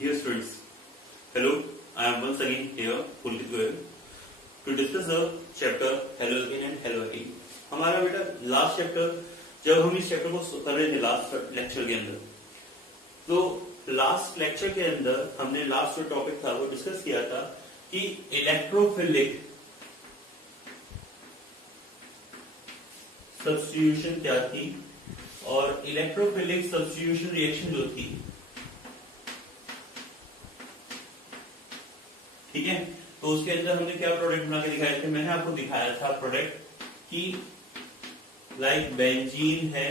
Dear students, hello. I am once again here, Pulkit Goyal, to discuss the chapter Hello Again and Hello Again. हमारा बेटा last chapter, जब हम इस chapter को कर रहे थे लास्ट लेक्चर के अंदर, तो लास्ट लेक्चर के अंदर हमने लास्ट जो टॉपिक था वो डिस्कस किया था कि इलेक्ट्रोफिलिक सब्स्टिट्यूशन क्या थी और इलेक्ट्रोफिलिक सब्स्टिट्यूशन रिएक्शन जो थी, ठीक है, तो उसके अंदर हमने क्या प्रोडक्ट बना के दिखाए थे। मैंने आपको दिखाया था प्रोडक्ट कि लाइक बेंजीन है,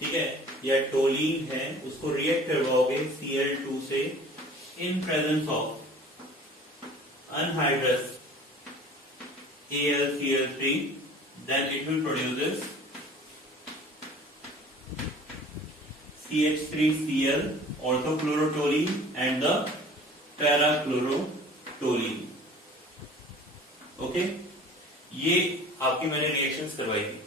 ठीक है, या टोलीन है, उसको रिएक्ट करवाओगे Cl2 से in presence of anhydrous AlCl3, then it will produce CH3Cl orthochlorotoluene and the parachlorotoluene. Okay, ये आपकी मैंने रिएक्शंस करवाई थी,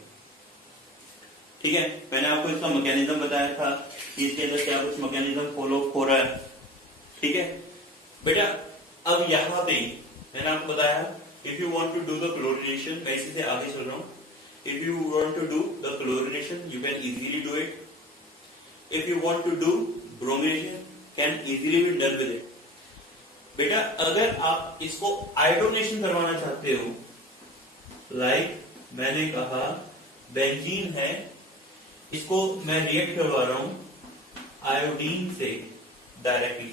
ठीक है। मैंने आपको इसका मैकेनिज्म बताया था कि इसके अंदर क्या कुछ मैकेनिज्म फॉलो हो रहा है, ठीक है बेटा। अब यहां पे मैंने आपको बताया if you want to do the chlorination, मैं इसी से आगे चल रहा हूं। If you want to do the chlorination you can easily do it. If you want to do bromination can easily be done with it. बेटा अगर आप इसको आयोडोनेशन करवाना चाहते हो, लाइक मैंने कहा बेंजीन है, इसको मैं रिएक्ट करवा रहा हूं आयोडीन से डायरेक्टली,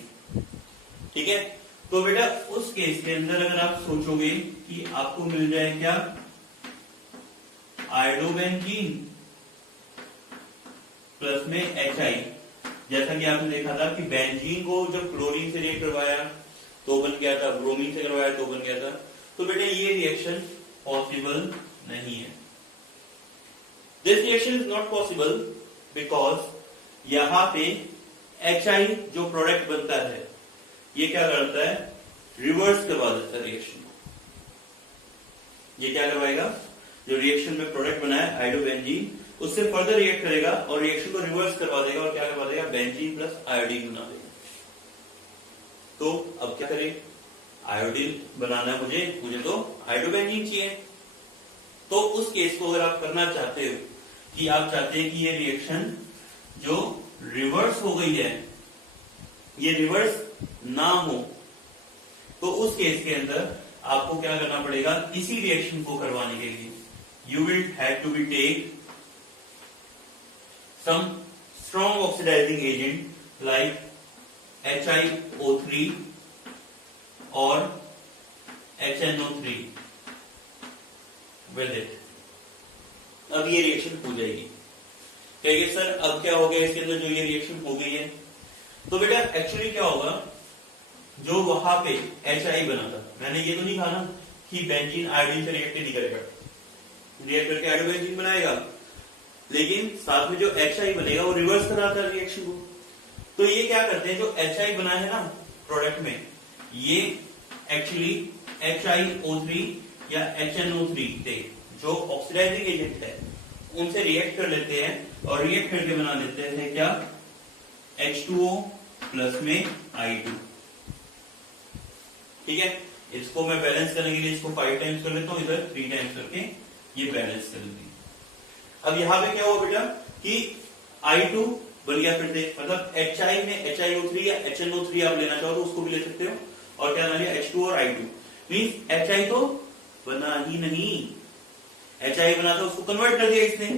ठीक है। तो बेटा उस केस के अंदर अगर आप सोचोगे कि आपको मिल जाए क्या, आयोडोबेंजीन प्लस में HI, जैसा कि आपने देखा था कि बेंजीन को जब क्लोरीन से रिएक्ट करवाया तो बन गया था, ब्रोमीन से करवाया तो बन गया था। तो बेटा ये रिएक्शन पॉसिबल नहीं है। This reaction is not possible because यहां पे HI जो प्रोडक्ट बनता है ये क्या करता है, रिवर्स करवा देता है रिएक्शन को। ये क्या करवाएगा, जो रिएक्शन में प्रोडक्ट बना है आयोडोबेंजीन, उससे फर्दर रिएक्ट करेगा और रिएक्शन को रिवर्स करवा देगा और क्या करवा देगा, बेंजीन प्लस आयोडीन बना देगा। तो अब क्या करें, आयोडीन बनाना है मुझे तो आयोडोबेंजीन चाहिए। तो उस केस को अगर आप करना चाहते हो कि आप चाहते हैं कि ये रिएक्शन जो रिवर्स हो गई है ये रिवर्स ना हो, तो उस केस के अंदर आपको क्या करना पड़ेगा, इसी रिएक्शन को करवाने के लिए you will have to be take some strong oxidizing agent like HiO3 और HNO3 विद इट। अब ये रिएक्शन हो जाएगी। कहिए सर अब क्या हो गया इसके अंदर, जो ये रिएक्शन हो गई है, तो बेटा एक्चुअली क्या होगा, जो वहां पे HI बना था, मैंने ये तो नहीं कहा ना कि बेंजीन आयोडीन से रिएक्ट नहीं करेगा, रिएक्ट करके आयोडोबेंजीन बनाएगा, लेकिन साथ में जो HI बनेगा वो रिवर्स कराता है रिएक्शन को। तो ये क्या करते हैं, जो HI बना है ना प्रोडक्ट में, ये एक्चुअली HiO3 या HNO3 से जो ऑक्सीडाइजिंग एजेंट है उनसे रिएक्ट कर लेते हैं और रिएक्ट करके बना देते हैं क्या, H2O प्लस में I2, ठीक है। इसको मैं बैलेंस करने के लिए इसको 5 टाइम्स कर लेता हूं, इधर 3 टाइम्स करके ये बैलेंस कर लेते हैं। अब यहां पे क्या हुआ बेटा कि I2 बन गया फिर से, मतलब HI में HiO3 या HNO3 आप लेना चाहो तो उसको भी ले सकते हो, और क्या बना लिया H2 और I2, मींस HI तो बना ही नहीं, HI बना था उसको कन्वर्ट कर दिया इसने,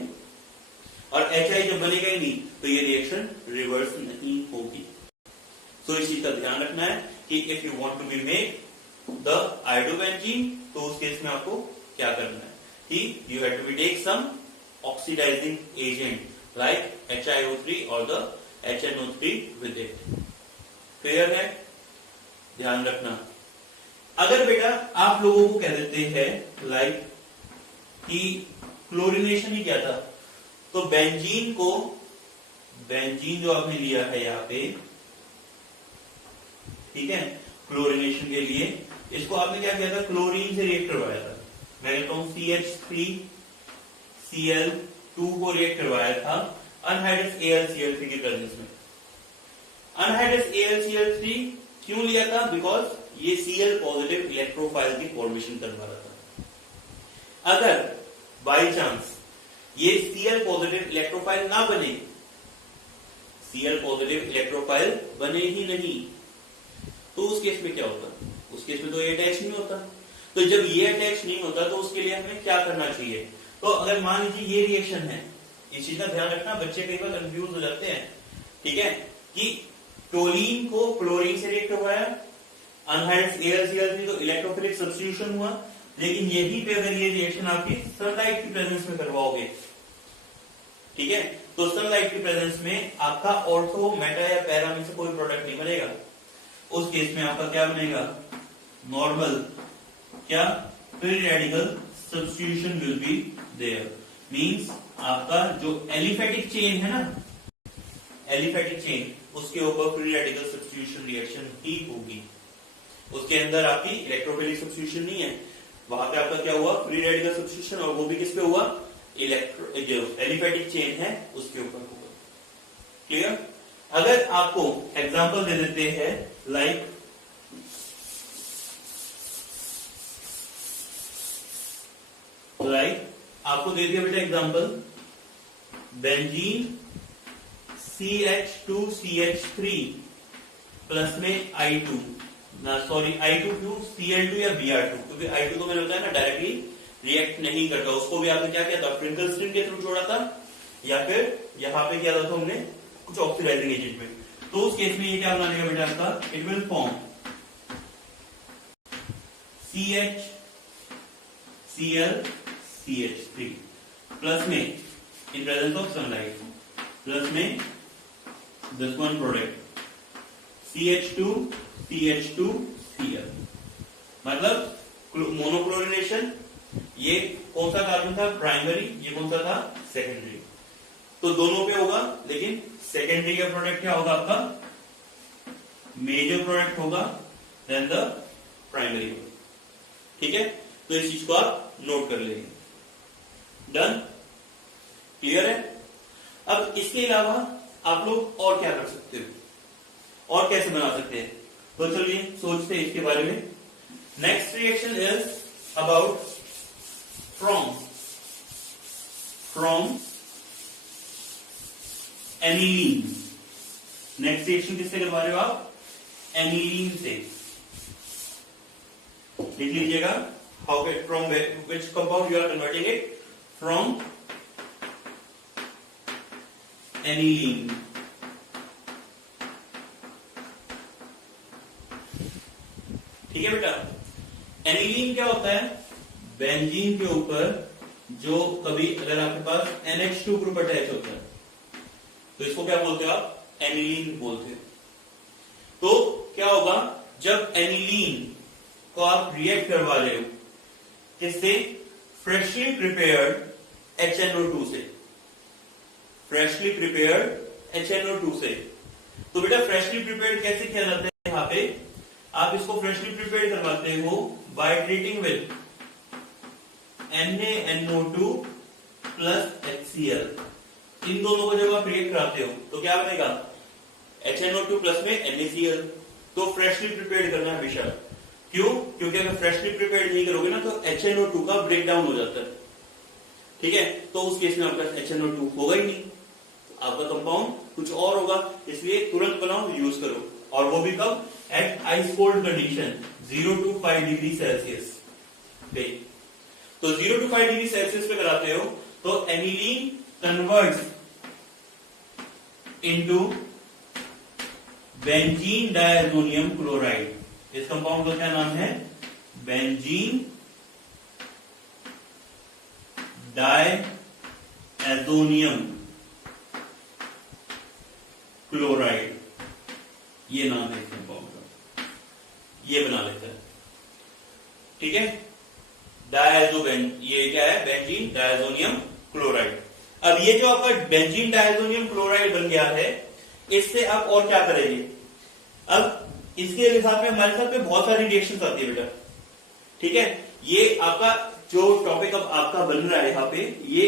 और HI जब बनेगा ही नहीं तो ये रिएक्शन रिवर्स नहीं होगी। तो इस चीज का ध्यान रखना है कि if you want to be make the iodobenzene, तो उस केस में आपको क्या करना है कि you have to be take some oxidizing agent like HiO3 or the HNO3 with it। Clear है, ध्यान रखना। अगर बेटा आप लोगों को कह देते हैं लाइक कि क्लोरिनेशन ही क्या था, तो बेंजीन जो आपने लिया है यहाँ पे, ठीक है, क्लोरिनेशन के लिए इसको आपने क्या किया था, क्लोरीन से रिएक्ट करवाया था। मैं कहता हूं CH3Cl2 को रिएक्ट करवाया था अनहाइड्रस AlCl3 की प्रेजेंस में। अनहाइड्रस अनहाइड्रस AlCl3 क्यों लिया था? बिकॉज ये Cl पॉजिटिव इलेक्ट्रोफाइल की फॉर्मेशन करवा रहा था। अगर बाई चांस ये Cl पॉजिटिव इलेक्ट्रोफाइल ना बने, Cl पॉजिटिव इलेक्ट्रोफाइल बने ही नहीं, तो उस केस में क्या होता? उस केस में तो ये अटैच नहीं होता। तो जब ये अटैच नहीं होता तो उसके लिए हमें क्या करना चाहिए? तो अगर मान लीजिए ये रिएक्शन है, इस चीज का ध्यान रखना, बच्चे कई बार कंफ्यूज हो जाते हैं, ठीक है, कि टोलीन को क्लोरीन से रिएक्ट करवाया, अनहाइड्रस AlCl3 तो इलेक्ट्रोफिलिक सब्स्टिट्यूशन हुआ, लेकिन यही पे अगर ये रिएक्शन आपकी सनलाइट की प्रेजेंस में करवाओगे, ठीक है, तो सनलाइट की प्रेजेंस में आपका ऑर्थो, मेटा या पैरा में से कोई प्रोडक्ट नहीं बनेगा। उस केस में आपका क्या बनेगा? नॉर्मल क्या free radical substitution will be there. Means आपका जो एलिफेटिक चेन है ना, एलिफेटिक चेन, उसके ऊपर फ्री रेडिकल सब्स्टिट्यूशन रिएक्शन ही होगी। उसके अंदर आपकी इलेक्ट्रोफिलिक सब्स्टिट्यूशन नहीं है, वहां पे आपका क्या हुआ? फ्री रेडिकल सब्स्टिट्यूशन, और वो भी किस पे हुआ? जो एलिफेटिक चेन है उसके ऊपर होगा। क्लियर? अगर आपको एग्जांपल दे देते हैं, लाइक आपको दे दिया बेटा एग्जांपल, बेंजीन CH2CH3 प्लस में I2 ना, सॉरी I2 क्यों? Cl2 या Br2, क्योंकि I2 तो मैंने बताया ना डायरेक्टली रिएक्ट नहीं करता, उसको भी आपने क्या किया था? फ्रिंकल स्ट्रिंग के थ्रू छोड़ा था, या फिर यहां पे किया था तो हमने कुछ ऑक्सीडाइजिंग एजेंट में। तो उस केस में ये क्या बना लेगा बेटा आपका? It will form CH plus में in presence of sunlight, plus में दिस वन प्रोडक्ट CH2CH2Cl, मतलब मोनोक्लोरिनेशन। ये कौन सा कार्बन था? प्राइमरी, ये कौन सा था? सेकेंडरी। तो दोनों पे होगा, लेकिन सेकेंडरी का प्रोडक्ट क्या होगा आपका? मेजर प्रोडक्ट होगा देन द प्राइमरी। ठीक है, तो इस चीज को आप नोट कर लेंगे। डन? क्लियर है? अब इसके अलावा आप लोग और क्या कर सकते हो, और कैसे बना सकते हैं? तो चलिए सोचते हैं इसके बारे में। Next reaction is about from aniline. Next reaction किससे करवा रहे हो आप? एनिलीन से। लिख लीजिएगा, how from which compound you are converting it? From aniline. ठीक है बेटा, एनिलीन क्या होता है? बेंजीन के ऊपर जो कभी अगर आपके पास NH2 ग्रुप अटैच होता है तो इसको क्या बोलते हो आप? एनिलीन बोलते हैं। तो क्या होगा जब एनिलीन को आप रिएक्ट करवा रहे हो किससे? फ्रेशली प्रिपेयर्ड HNO2 से। फ्रेशली प्रिपेयर्ड HNO2 से। तो बेटा फ्रेशली प्रिपेयर्ड कैसे किया जाता है? यहां पे आप इसको फ्रेशली प्रिपेयर करवाते हो by treating with NaNO2 plus HCl। इन दोनों को जब आप रिएक्ट कराते हो तो क्या बनेगा? HNO2 प्लस में NaCl। तो फ्रेशली प्रिपेयर करना है हमेशा। क्यों? क्योंकि अगर फ्रेशली प्रिपेयर नहीं करोगे ना तो HNO2 का ब्रेक डाउन हो जाता है। ठीक है, तो उस केस में आपका HNO2 होगा ही नहीं, आपका कंपाउंड कुछ और होगा। इसलिए तुरंत बनाओ, यूज करो, और वो भी कब? At ice cold condition 0 to 5 degree Celsius पे। तो 0 to 5 डिग्री सेल्सियस पे कराते हो तो aniline converts into benzene diazonium chloride. इस कंपाउंड का क्या नाम है? बेंजीन डायजोनियम क्लोराइड, ये नाम है इस कंपाउंड का, ये बना लेता है। ठीक है, ये क्या है? Benzene diazonium chloride. अब ये जो आपका बेंजीन डायजोनियम क्लोराइड बन गया है, इससे आप और क्या करेंगे? अब इसके साथ में हमारे साथ में बहुत सारी रिएक्शंस आती है बेटा। ठीक है, ये आपका जो टॉपिक अब आपका बन रहा है यहाँ पे, ये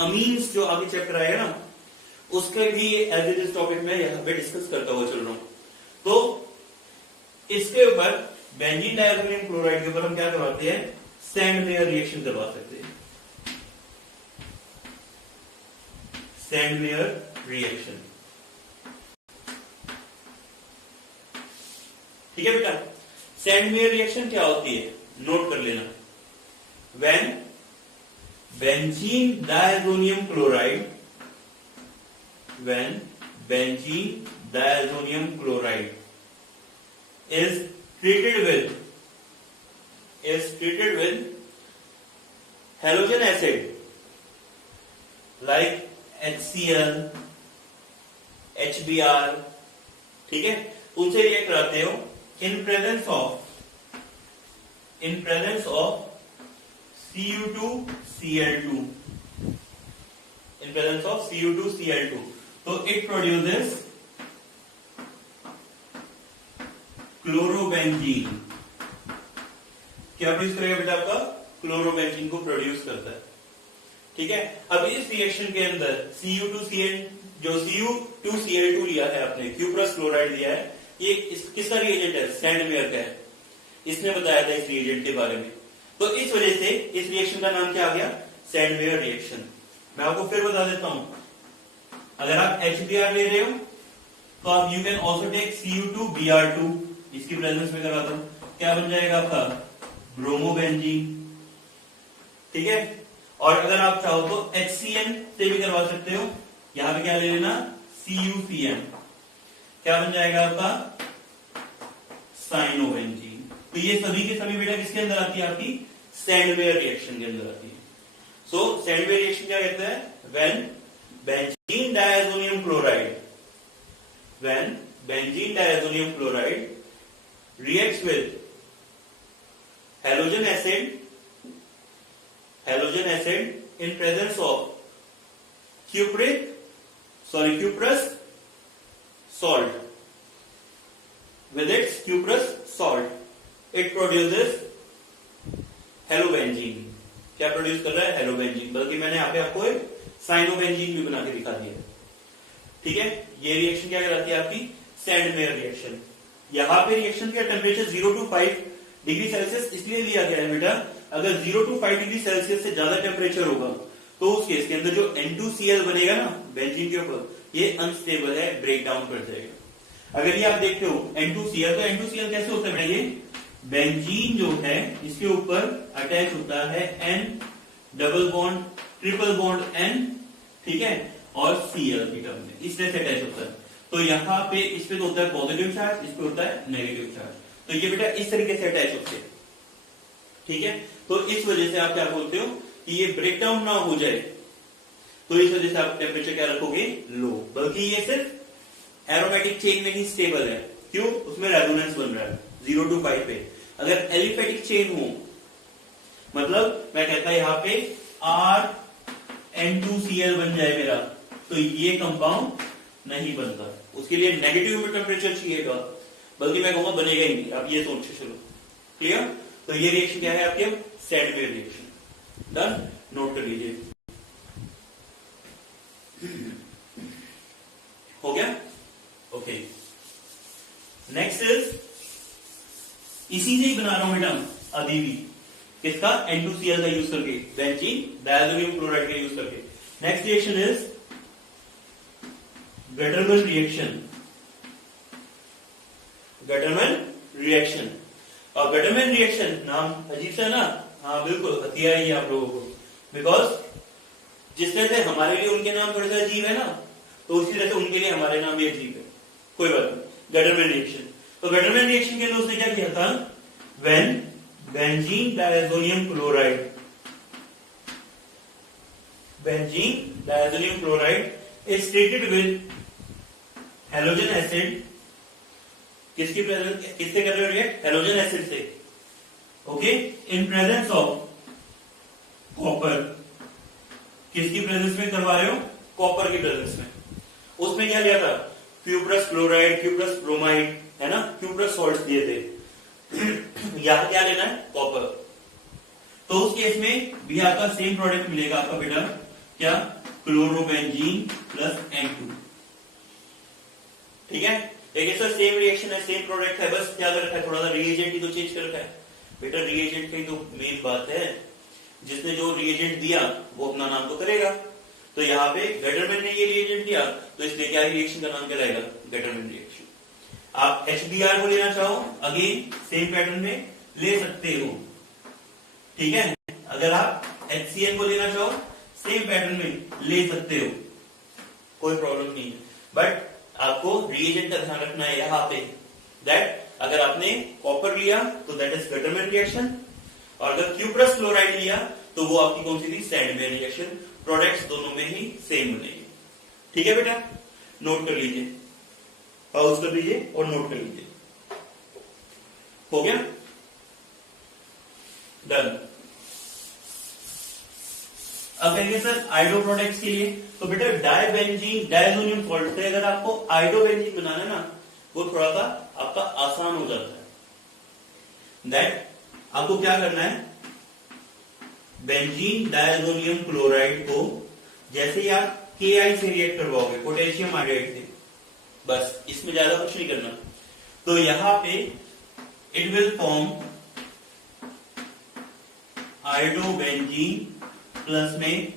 अमीन्स जो आगे चैप्टर आएगा ना, उसके भी एज इट इज टॉपिक में यहाँ पे डिस्कस करता हुआ चल रहा हूं। तो इसके ऊपर बेंजीन डायजोनियम क्लोराइड के ऊपर हम क्या करवाते हैं, सैंडमेयर रिएक्शन करवा सकते हैं, सैंडमेयर रिएक्शन। ठीक है बेटा, सैंडमेयर रिएक्शन क्या होती है, नोट कर लेना। When benzene diazonium chloride, when benzene diazonium chloride is treated with halogen acid like HCl, HBr, ठीक है, उनसे रिएक्ट कराते हो in presence of Cu2Cl2, in presence of Cu2Cl2, तो it produces क्लोरोबेंजीन। क्या प्रोड्यूस करेगा बेटा, आपका क्लोरोबेंजीन को प्रोड्यूस करता है। ठीक है, अब इस रिएक्शन के अंदर Cu2Cl, जो Cu2Cl2 लिया है आपने, क्यूप्रस क्लोराइड लिया है, ये किसका रिएजेंट है, सैंडमेयर का है। इसने बताया था इस रिएजेंट के बारे में, तो इस वजह से इस रिएक्शन का नाम क्या आ गया, सैंडमेयर रिएक्शन। मैं आपको फिर बता देता हूं, अगर आप HBr ले रहे हो तो आप you can also take Cu2Br2, इसकी प्रेजेंस में करवाता हूं, क्या बन जाएगा आपका, ब्रोमोबेंजीन। ठीक है, और अगर आप चाहो तो HCN से भी करवा सकते हो, यहां पे क्या ले लेना, CuCN, क्या बन जाएगा आपका, साइनोबेंजीन। तो ये सभी के सभी बेटा किसके अंदर आती है, आपकी सैंडमेयर रिएक्शन के अंदर आती है। सो सैंडमेयर रिएक्शन क्या कहते हैं, when benzene diazonium chloride, when benzene diazonium chloride reacts with halogen acid in presence of cuprous salt, with its cuprous salt it produces हेलोबेंजीन। क्या प्रोड्यूस कर रहा है, हेलोबेंजीन, बल्कि मैंने यहाँ पे आपको एक साइनोबेंजीन भी बना के दिखा दिया। ठीक है, ये रिएक्शन क्या कहलाती है, आपकी सैंडमेयर रिएक्शन। यहां पे रिएक्शन का टेम्परेचर 0 to 5 डिग्री सेल्सियस इसलिए लिया गया है बेटा, अगर 0 to 5 डिग्री सेल्सियस से ज्यादा टेम्परेचर होगा तो उस केस के अंदर जो N2Cl बनेगा ना बेंजीन के ऊपर, ये अनस्टेबल है, ब्रेक डाउन कर जाएगा। अगर ये आप देखते हो N2Cl, तो N2Cl कैसे होता है बेटा, ये बेंजीन जो है इसके ऊपर अटैच होता है N double bond triple bond N, ठीक है, और Cl की टर्म में इस तरह से अटैच होता है। तो यहाँ पे इस पे तो होता है पॉजिटिव चार्ज, इस पे होता है नेगेटिव चार्ज, तो ये बेटा इस तरीके से अटैच होते हैं। ठीक है, तो इस वजह से आप क्या बोलते हो कि ये ब्रेक डाउन ना हो जाए, तो इस वजह से आप टेम्परेचर क्या रखोगे, लो, बल्कि ये सिर्फ एरोमेटिक चेन में ही स्टेबल है। क्यों, उसमें रेजोनेंस बन रहा है 0 to 5 पे। अगर एलिफेटिक चेन हो, मतलब मैं कहता है यहाँ पे RN2Cl बन जाए मेरा, तो ये कंपाउंड नहीं बनता, उसके लिए नेगेटिव में टेम्परेचर चाहिएगा, बल्कि मैं कहूंगा बनेगा ही नहीं। आप ये सोच के चलो, क्लियर। तो ये रिएक्शन क्या है आपके, सैंडमेयर रिएक्शन। डन, नोट कर लीजिए, हो गया, ओके। नेक्स्ट इज, इसी से ही बना रहा हूं बेटा अभी भी, किसका, N2Cl का यूज करके, बेंजीन डायजोनियम क्लोराइड का यूज करके। Next reaction is Gattermann reaction, Gattermann reaction. और गटरमैन रिएक्शन नाम अजीब सा ना, हाँ बिल्कुल हथियार ही आप लोगों को, बिकॉज जिस तरह से हमारे लिए उनके नाम थोड़े सा अजीब है ना, तो उसी तरह से उनके लिए हमारे नाम भी अजीब है, कोई बात नहीं। गटरमैन रिएक्शन, तो गटरमैन रिएक्शन के अंदर उसने क्या किया था, when benzene diazonium chloride, benzene diazonium chloride is treated with halogen acid, किसकी प्रेजेंस, किससे कर रहे हो रिएक्ट, हेलोजन एसिड से, okay, in presence of copper, किसकी प्रेजेंस में करवा रहे हो, कॉपर की प्रेजेंस में। उसमें क्या लिया था, क्यूप्रस क्लोराइड, क्यूप्रस ब्रोमाइड, है ना, क्यूप्रस सॉल्ट दिए थे। यहां क्या लेना है, कॉपर। तो उस केस में भी आपका सेम प्रोडक्ट मिलेगा आपका बेटा, क्या, क्लोरोबेंजीन प्लस N2, ठीक है। लेकिन सर सेम रिएक्शन है, सेम प्रोडक्ट है, बस क्या कर रखा है, थोड़ा सा रिएजेंट ही तो चेंज कर रखा है। बेटा रिएजेंट की तो मेन बात है, जिसने जो रिएजेंट दिया वो अपना नाम तो करेगा। तो यहाँ पे गेटरमैन ने ये रिएजेंट दिया, तो इसलिए क्या रिएक्शन का नाम कहलाएगा, गेटरमैन रिएक्शन। आप HBr को लेना चाहो, अगेन सेम पैटर्न में ले सकते हो, ठीक है। अगर आप HCl को लेना चाहो, सेम पैटर्न में ले सकते हो, कोई प्रॉब्लम नहीं है। बट आपको रिएजेंट का ध्यान रखना है यहाँ पे, दैट अगर आपने कॉपर लिया तो दैट इज गेटरमैन रिएक्शन, और अगर क्यूप्रस क्लोराइड लिया तो वो आपकी कौन सी थी, सैंडमैन रिएक्शन। प्रोडक्ट्स दोनों में ही सेम बनेंगे, ठीक है बेटा। नोट कर लीजिए, पाउज कर लीजिए और नोट कर लीजिए। हो गया, डन। अब कहेंगे सर आइडो प्रोडक्ट्स के लिए, तो बेटा डाइबेंजीन डायजोनियम सॉल्ट से अगर आपको आइडोबेंजीन बनाना है ना, वो थोड़ा सा आपका आसान हो जाता है। दैट आपको क्या करना है, बेंजीन डायजोनियम क्लोराइड को जैसे ही आप Ki से रिएक्ट करवाओगे, पोटेशियम आयोडाइड से, बस इसमें ज्यादा कुछ नहीं करना। तो यहां पे it will form iodobenzene plus में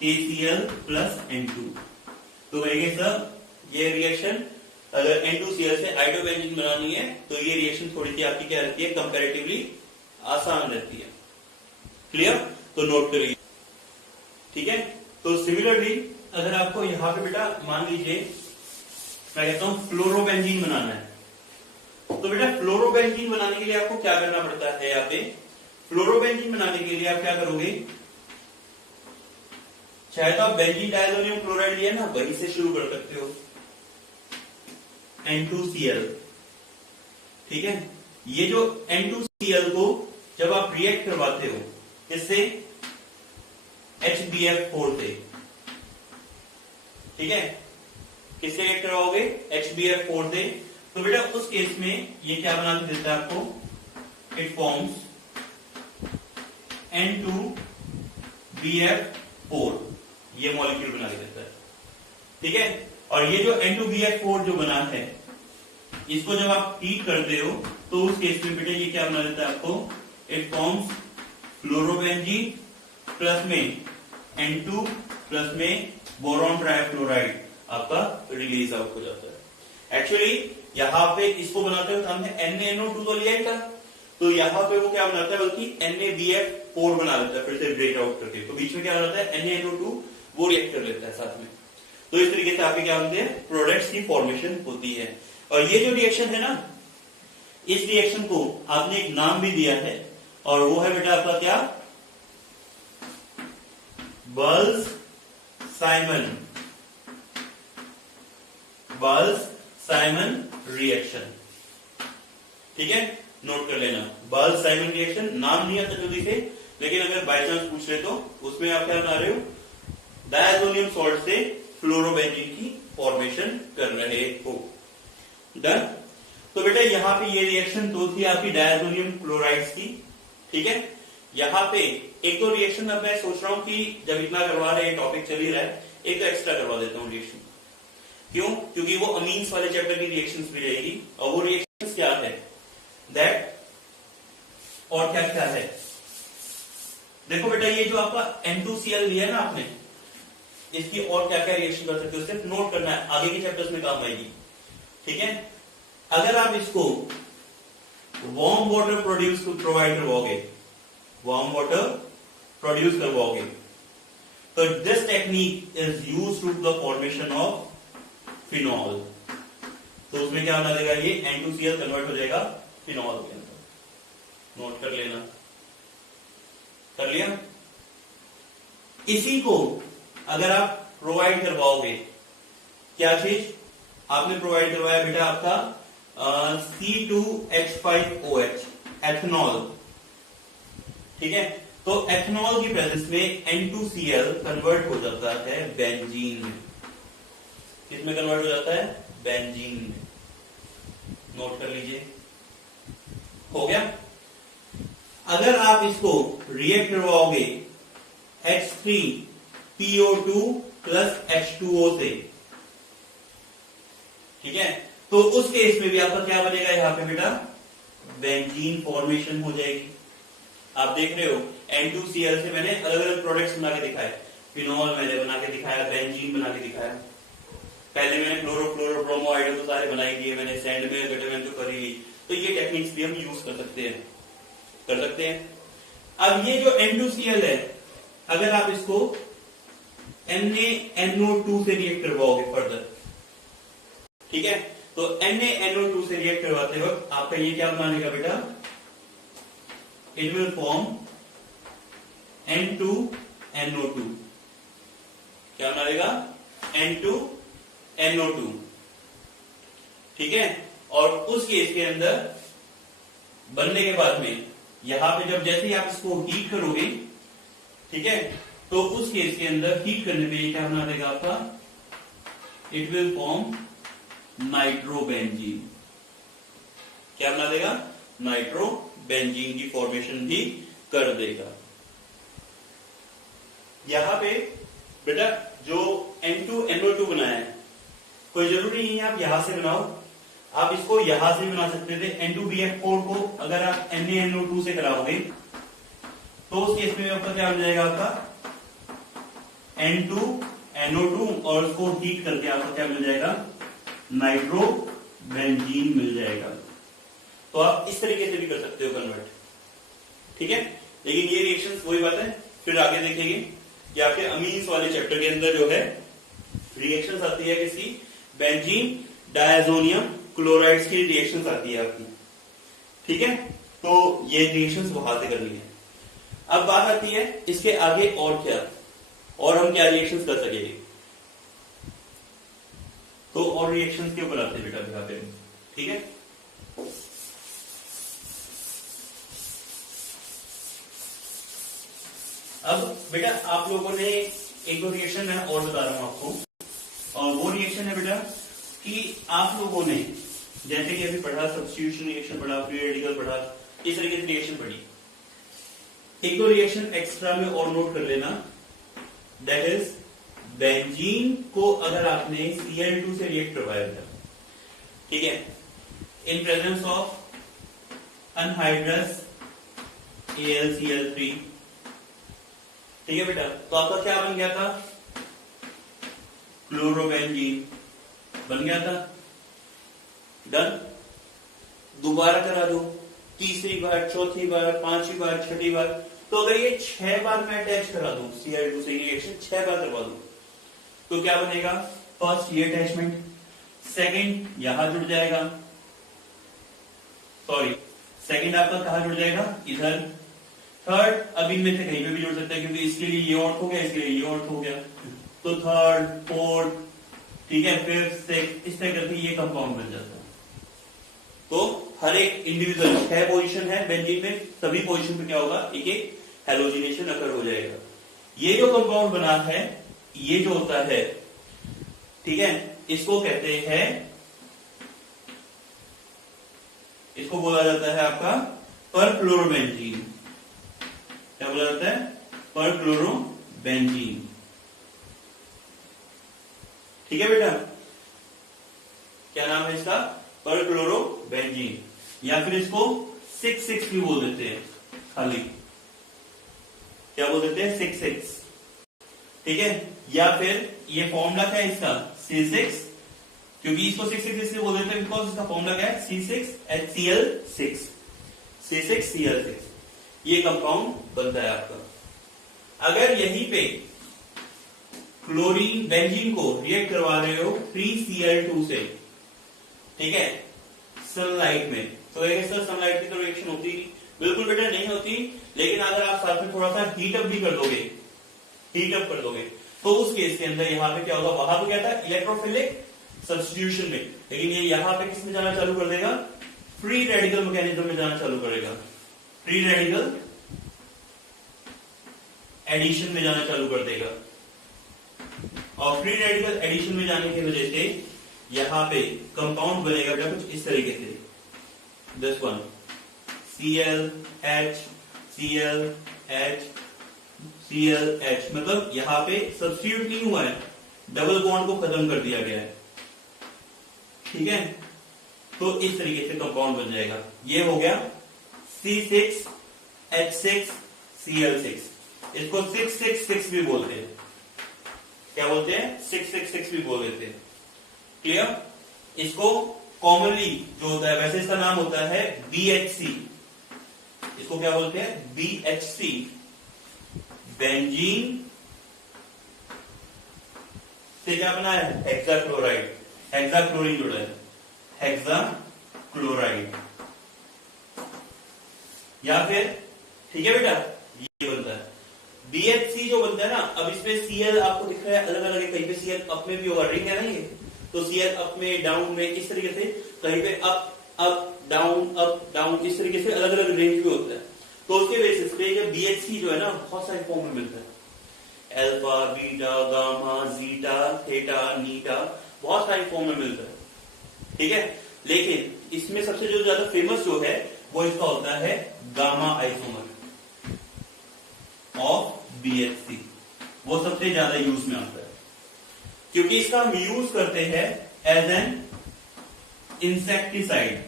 KCl प्लस N2। तो कहेंगे सर ये रिएक्शन अगर N2Cl से आयोडोबेंजीन बनानी है तो ये रिएक्शन थोड़ी सी आपकी क्या रहती है, कंपैरेटिवली आसान रहती है। क्लियर, तो नोट करिए, ठीक है। तो सिमिलरली अगर आपको यहां पे बेटा मान लीजिए मैं कहता हूं फ्लोरोबेंजीन बनाना है, तो बेटा फ्लोरोबेंजीन बनाने के लिए आपको क्या करना पड़ता है, यहाँ पे फ्लोरोबेंजीन बनाने के लिए आप क्या करोगे, चाहे तो आप बेंजीन डायजोनियम क्लोराइड लिया ना, वहीं से शुरू कर सकते हो, N2Cl, ठीक है। ये जो N2Cl को जब आप रिएक्ट करवाते हो इससे HBF4 से, ठीक है, किससे रिएक्ट करवाओगे, HBF4 से, तो बेटा उस केस में ये क्या बना के देता है आपको, इट फॉर्म्स N2BF4, ये मॉलिक्यूल बना के देता है, ठीक है। और ये जो N2BF4 जो बना है, इसको जब आप हीट करते हो तो उस केस में बेटा ये क्या बना देता है आपको, इट फॉर्म्स फ्लोरोबेंजीन प्लस में N2 प्लस में बोरॉन ट्राइफ्लोराइड, आपका रिलीज आउट हो जाता है। एक्चुअली यहाँ पे इसको बनाते हो हमने NaNO2 तो लिया ही था, तो यहाँ पे वो क्या बनाता है, बल्कि NaBF4 बना लेता है फिर से ब्रेक आउट करके, तो बीच में क्या बनाता है, NaNO2 वो रिएक्ट कर लेता है साथ में। तो इस तरीके से आपके क्या होते हैं, प्रोडक्ट्स की फॉर्मेशन होती है। और ये जो रिएक्शन है ना, इस रिएक्शन को आपने एक नाम भी दिया है, और वो है बेटा आपका क्या, बल्स साइमन रिएक्शन, ठीक है। नोट कर लेना, बल्स साइमन रिएक्शन, नाम नहीं आता जल्दी से, लेकिन अगर बाय चांस पूछ ले तो उसमें आप क्या बना रहे हो, डायजोनियम सॉल्ट से फ्लोरोबेंजीन की फॉर्मेशन कर रहे हो। डन। तो बेटा यहाँ पे ये रिएक्शन तो थी आपकी डायजोनियम क्लोराइड्स की, ठीक है। यहाँ पे एक तो रिएक्शन अब मैं सोच रहा हूं कि जब इतना करवा रहे हैं, टॉपिक चल ही रहा है, एक तो एक्स्ट्रा करवा देता हूँ रिएक्शन। क्यों, क्योंकि वो अमीन्स वाले चैप्टर की रिएक्शंस भी रहेगी, और वो रिएक्शंस क्या है, दैट और क्या क्या है, देखो बेटा ये जो आपका N2Cl लिया है ना आपने, इसकी और क्या क्या रिएक्शन कर सकते हो, सिर्फ नोट करना है, आगे के चैप्टर्स में काम आएगी, ठीक है। अगर आप इसको वार्म वाटर प्रोवाइड करवाओगे, वार्म वाटर प्रोड्यूस करवाओगे, तो this technique is used to the formation of phenol. तो उसमें क्या बना देगा, ये N2Cl कन्वर्ट हो जाएगा फिनॉल के अंदर। नोट कर लेना, कर लिया। इसी को अगर आप प्रोवाइड करवाओगे, क्या चीज आपने प्रोवाइड करवाया बेटा, आपका C2H5OH एथेनॉल, ठीक है। तो एथेनॉल की प्रेजेंस में N2Cl कन्वर्ट हो जाता है बेंजीन में। किसमें कन्वर्ट हो जाता है, बेंजीन में। नोट कर लीजिए, हो गया। अगर आप इसको रिएक्ट करवाओगे H3PO2 प्लस H2O से, ठीक है, तो उस केस में भी आपका क्या बनेगा यहाँ पे बेटा, बेंजीन फॉर्मेशन हो जाएगी। आप देख रहे हो N2Cl से मैंने अलग अलग प्रोडक्ट्स बना के दिखाए, फिनॉल मैंने बना के दिखाया, बेंजीन बना के दिखाया, पहले मैंने क्लोरोफ्लोरोब्रोमो आइडल तो सारे बनाई दिए मैंने, सैंड में गटर जो करी, तो ये टेक्निक्स भी हम यूज कर सकते हैं। अब ये जो N2Cl है, अगर आप इसको NaNO2 से रिएक्ट करवाओगे फर्दर, ठीक है, तो NaNO2 से रिएक्ट करवाते वक्त आपका ये क्या बना लेगा बेटा, इट विल फॉर्म N2NO2, क्या बना लेगा, N2NO2, ठीक है। और उस केस के अंदर बनने के बाद में यहां पे जब जैसे ही आप इसको हीट करोगे, ठीक है, तो उस केस के अंदर हीट करने पे ये क्या बना देगा आपका, इट विल फॉर्म नाइट्रोबेंजीन। क्या बना देगा, नाइट्रोबेंजीन की फॉर्मेशन भी कर देगा। यहां पे बेटा जो N2NO2 बनाया है, कोई जरूरी नहीं है आप यहां से बनाओ, आप इसको यहां से बना सकते थे। N2BF4 को अगर आप NaNO2 से कराओगे तो उस केस में आपका क्या बन जाएगा, आपका N2NO2, और उसको हीट करके आपको क्या मिल जाएगा, नाइट्रोबेंजीन मिल जाएगा। तो आप इस तरीके से भी कर सकते हो कन्वर्ट, ठीक है। लेकिन ये रिएक्शंस वही बात है, फिर आगे देखेंगे कि आपके अमीन्स वाले चैप्टर के अंदर जो है रिएक्शंस आती है किसकी, बेंजीन डायजोनियम क्लोराइड्स की रिएक्शंस आती है आपकी, ठीक है। तो ये रिएक्शंस वहां से करनी है। अब बात आती है इसके आगे और क्या, और हम क्या रिएक्शंस कर सकेंगे, तो और रिएक्शंस के ऊपर आते हैं बेटा यहाँ पे, ठीक है। अब बेटा आप लोगों ने एक दो रिएक्शन मैं और बता रहा हूं आपको, और वो रिएक्शन है बेटा कि आप लोगों ने जैसे कि अभी पढ़ा, सब्स्टिट्यूशन रिएक्शन पढ़ा, फ्री रेडिकल पढ़ा, इस तरीके से रिएक्शन पढ़ी। एक दो रिएक्शन एक्स्ट्रा में और नोट कर लेना, दैट इज बेंजीन को अगर आपने Cl2 से रिएक्ट करवाया था, ठीक है, इन प्रेजेंस ऑफ अनहाइड्रस AlCl3, ठीक है बेटा, तो आपका क्या बन गया था, क्लोरोबेंजीन बन गया था। डन, दोबारा करा दो, तीसरी बार, चौथी बार, पांचवी बार, छठी बार, तो अगर ये 6 बार मैं अटैच करा दूं Cl2 से रिएक्शन 6 बार करवा दूं, तो क्या बनेगा, फर्स्ट ये अटैचमेंट, सेकंड यहां जुड़ जाएगा, सॉरी सेकंड आपका कहां जुड़ जाएगा, इधर, थर्ड अब इनमें से कहीं पे भी जुड़ सकता है, क्योंकि इसके लिए ये ऑर्थ हो गया, इसके लिए ये ऑर्थ हो गया, तो थर्ड, फोर्थ, ठीक है, फिफ्थ, सिक्स्थ, इस तरह करके ये कंपाउंड बन जाता है। तो हर एक इंडिविजुअल 6 पोजीशन है बेंजीन में, सभी पोजीशन पे क्या होगा, एक एक हैलोजिनेशन अकर हो जाएगा। ये जो कंपाउंड बना है, ये जो होता है, ठीक है, इसको कहते हैं, इसको बोला जाता है आपका परक्लोरोबेंजीन। क्या बोला जाता है, परक्लोरोबेंजीन, ठीक है बेटा, क्या नाम है इसका, परक्लोरोबेंजीन, या फिर इसको 6,6 भी बोल देते हैं, खाली क्या बोल देते हैं, 6,6, ठीक है। या फिर ये फॉर्मूला क्या है इसका, C6, क्योंकि इसको 6,6 इसलिए बोल देते हैं बिकॉज इसका फॉर्मूला क्या है, C6HCl6, C6Cl6, ये कंपाउंड बनता है आपका। अगर यहीं पे क्लोरीन बेंजीन को रिएक्ट करवा रहे हो 3Cl2 से, ठीक है, सनलाइट में, तो सर सनलाइट की तो रिएक्शन होती बिल्कुल बेटा नहीं होती, लेकिन अगर आप साथ में थोड़ा सा हीट अप भी कर दोगे, हीट अप कर दोगे, तो उस केस के अंदर यहाँ पे क्या होगा, वहां पे क्या था, इलेक्ट्रोफिलिक सब्स्टिट्यूशन में, लेकिन ये यहाँ पे किस में जाना चालू कर देगा, फ्री रेडिकल मैकेनिज्म में जाना चालू करेगा, फ्री रेडिकल एडिशन में जाना चालू कर देगा। और फ्री रेडिकल एडिशन में जाने की वजह से यहां पे कंपाउंड बनेगा क्या, कुछ इस तरीके से, this one, ClH ClH ClH, मतलब यहां पे सब्स्टिट्यूट नहीं हुआ है, डबल बॉन्ड को खत्म कर दिया गया है, ठीक है। तो इस तरीके से कंपाउंड बन जाएगा। ये हो गया C6H6Cl6। इसको 666 भी बोलते हैं। क्या बोलते हैं? 666 भी बोल देते हैं। क्लियर? इसको कॉमनली जो होता है, वैसे इसका नाम होता है BHC। इसको क्या बोलते हैं? BHC, बेंजीन से क्या बना है? हेक्साक्लोराइड, हेक्साक्लोरीन जुड़ा है, हेक्साक्लोराइड। या फिर ठीक है बेटा, ये बनता है BHC जो बनता है ना। अब इसमें Cl आपको दिख रहा है अलग अलग है, कहीं पे Cl अप में भी होगा, रिंग है ना ये, तो Cl अप में, डाउन में, इस तरीके से कहीं पे अप डाउन, इस तरीके से अलग अलग रेंज में होता है। तो उसके बेसिस पे ये BHC जो है ना बहुत सारे फॉर्म में मिलता है, alpha, beta, gamma, zeta, theta, नीटा, बहुत सारी फॉर्म में मिलता है। ठीक है, लेकिन इसमें सबसे जो ज्यादा फेमस जो है वो इसका होता है गामा आइसोमर ऑफ BHC। वो सबसे ज्यादा यूज में आता है क्योंकि इसका हम यूज करते हैं एज एन इंसेक्टिसाइड।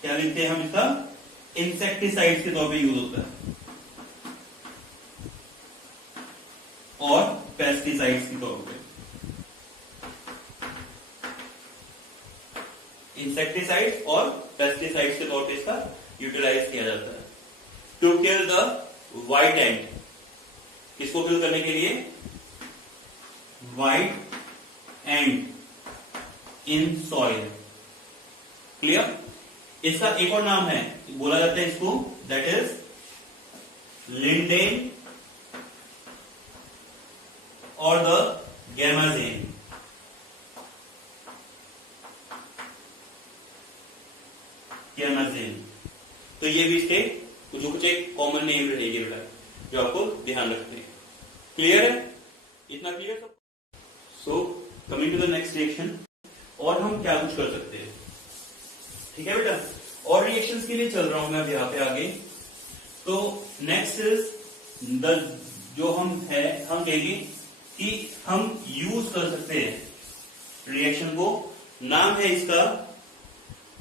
क्या लिखते हैं हम इसका? इंसेक्टिसाइड के तौर पे यूज होता है और पेस्टिसाइड्स के तौर पे। इंसेक्टिसाइड्स और पेस्टिसाइड्स के तौर पे इसका यूटिलाइज किया जाता है टू किल द व्हाइट एंट। किसको किल करने के लिए? White ant in soil. Clear? इसका एक और नाम है, बोला जाता है इसको, दैट इज लिंडेन और द गैमाजेन। तो ये भी इसके कुछ एक कॉमन नेम रहेगी बेटा, जो आपको ध्यान रखते हैं। क्लियर है? इतना क्लियर सब? So coming to the next reaction, और हम क्या कुछ कर सकते हैं। ठीक है बेटा, और रिएक्शंस के लिए चल रहा हूं मैं अब यहाँ पे आगे। तो नेक्स्ट इज द, जो हम कहेंगे कि हम यूज कर सकते हैं रिएक्शन को, नाम है इसका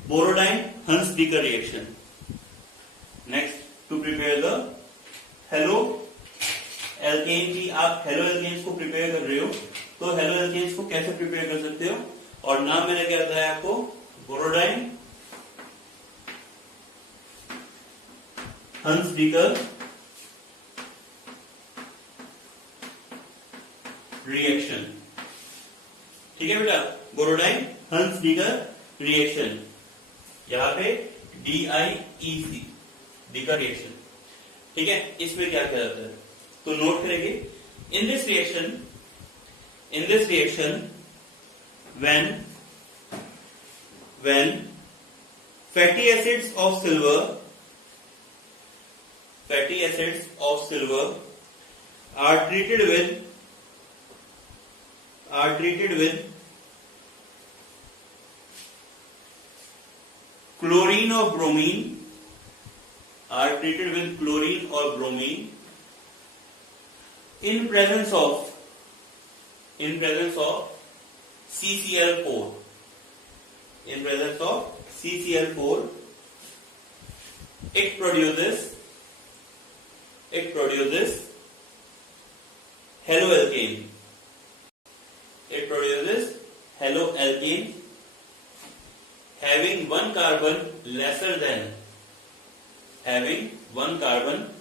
Borodine Hunsdiecker reaction. Next, to prepare the halo alkane की, आप हेलो एल्केन्स को प्रिपेयर कर रहे हो, तो हेलो एल्केन्स को कैसे प्रिपेयर कर सकते हो, और नाम मैंने क्या बताया आपको? बोरोडाइन हंस-डीकर रिएक्शन। ठीक है बेटा, बोरोडाइन हंस-डीकर रिएक्शन, यहां पे DIEC, डीकर रिएक्शन। ठीक है, इसमें क्या किया जाता है तो नोट करेंगे। इन this reaction when fatty acids of silver are treated with chlorine or bromine, in presence of CCl4, it produces haloalkane. Having one carbon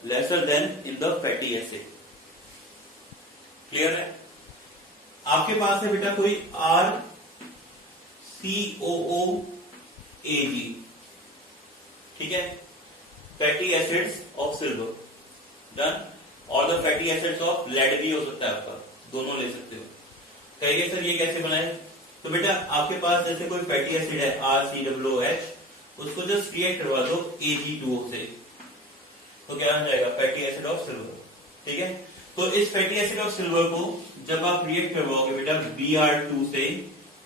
lesser than in the fatty acid. Clear है? आपके पास है बेटा कोई RCOOAg, ठीक है, fatty acids of silver, done. और the fatty acids of lead भी हो सकता है आपका, दोनों ले सकते हो। कहिए सर ये कैसे बनाए? तो बेटा आपके पास जैसे कोई फैटी एसिड है RCOOH, उसको जस्ट रिएक्ट करवा दो Ag2O से, तो क्या बन जाएगा? Fatty acid of silver. ठीक है, तो इस फैटी एसिड ऑफ सिल्वर को जब आप रिएक्ट करवाओगे बेटा Br2 से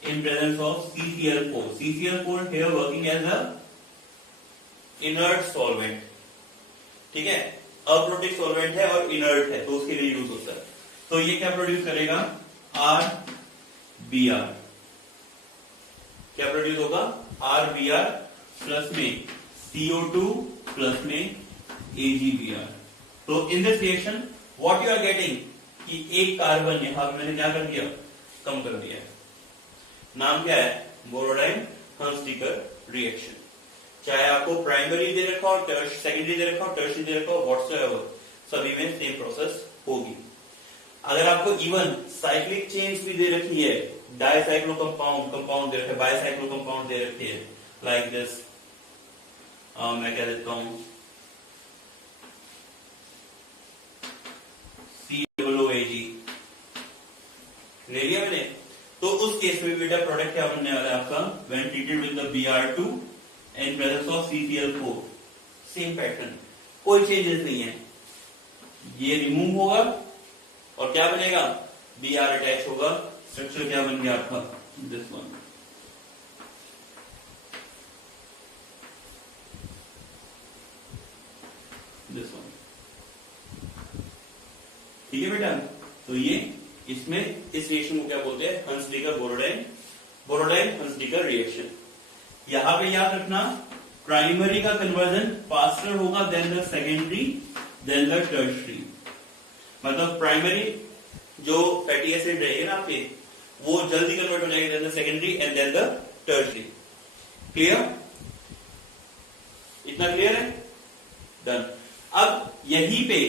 in presence of CCl4 here working as a inert solvent. ठीक है, अप्रोटिक सॉल्वेंट है और इनर्ट है, तो उसके लिए यूज होता है। तो ये क्या प्रोड्यूस करेगा, आर बी आर, क्या प्रोड्यूस होगा, आर बी आर प्लस में CO2 प्लस में AgBr। तो in this reaction what you are getting कि एक कार्बन यहां मैंने क्या कर दिया, कम कर दिया है। नाम क्या है, बोरोडाइन हंसडीकर रिएक्शन। चाहे आपको प्राइमरी दे रखा हो, सेकेंडरी दे रखा हो, टर्शियरी दे रखा हो, व्हाटसोएवर, सभी में सेम प्रोसेस होगी। अगर आपको इवन साइक्लिक चेन्स भी दे रखी है, डाइसाइक्लो कंपाउंड दे रखे, बाइसाइक्लो कंपाउंड दे रखे है, लाइक दिस, मैं कह देता हूं COOAG ले लिया मैंने, तो उस केस में बेटा प्रोडक्ट क्या बनने वाला है आपका, when treated with the Br2 in presence of CCl4, same pattern, कोई चेंजेस नहीं है, ये रिमूव होगा और क्या बनेगा, Br अटैच होगा, स्ट्रक्चर क्या बन गया आपका, दिस वन। दिस वन, ठीक है बेटा। तो ये इसमें इस रिएक्शन को क्या बोलते हैं, हंसडीकर बोरोडाइन हंसडीकर रिएक्शन। यहां पे याद रखना, प्राइमरी का कन्वर्जन फास्टर होगा than the secondary than the tertiary. मतलब प्राइमरी जो फैटी एसिड रहेगी ना आपके, वो जल्दी कन्वर्ट हो जाएगी than the secondary and then the tertiary. Clear, इतना क्लियर है, डन। अब यहीं पे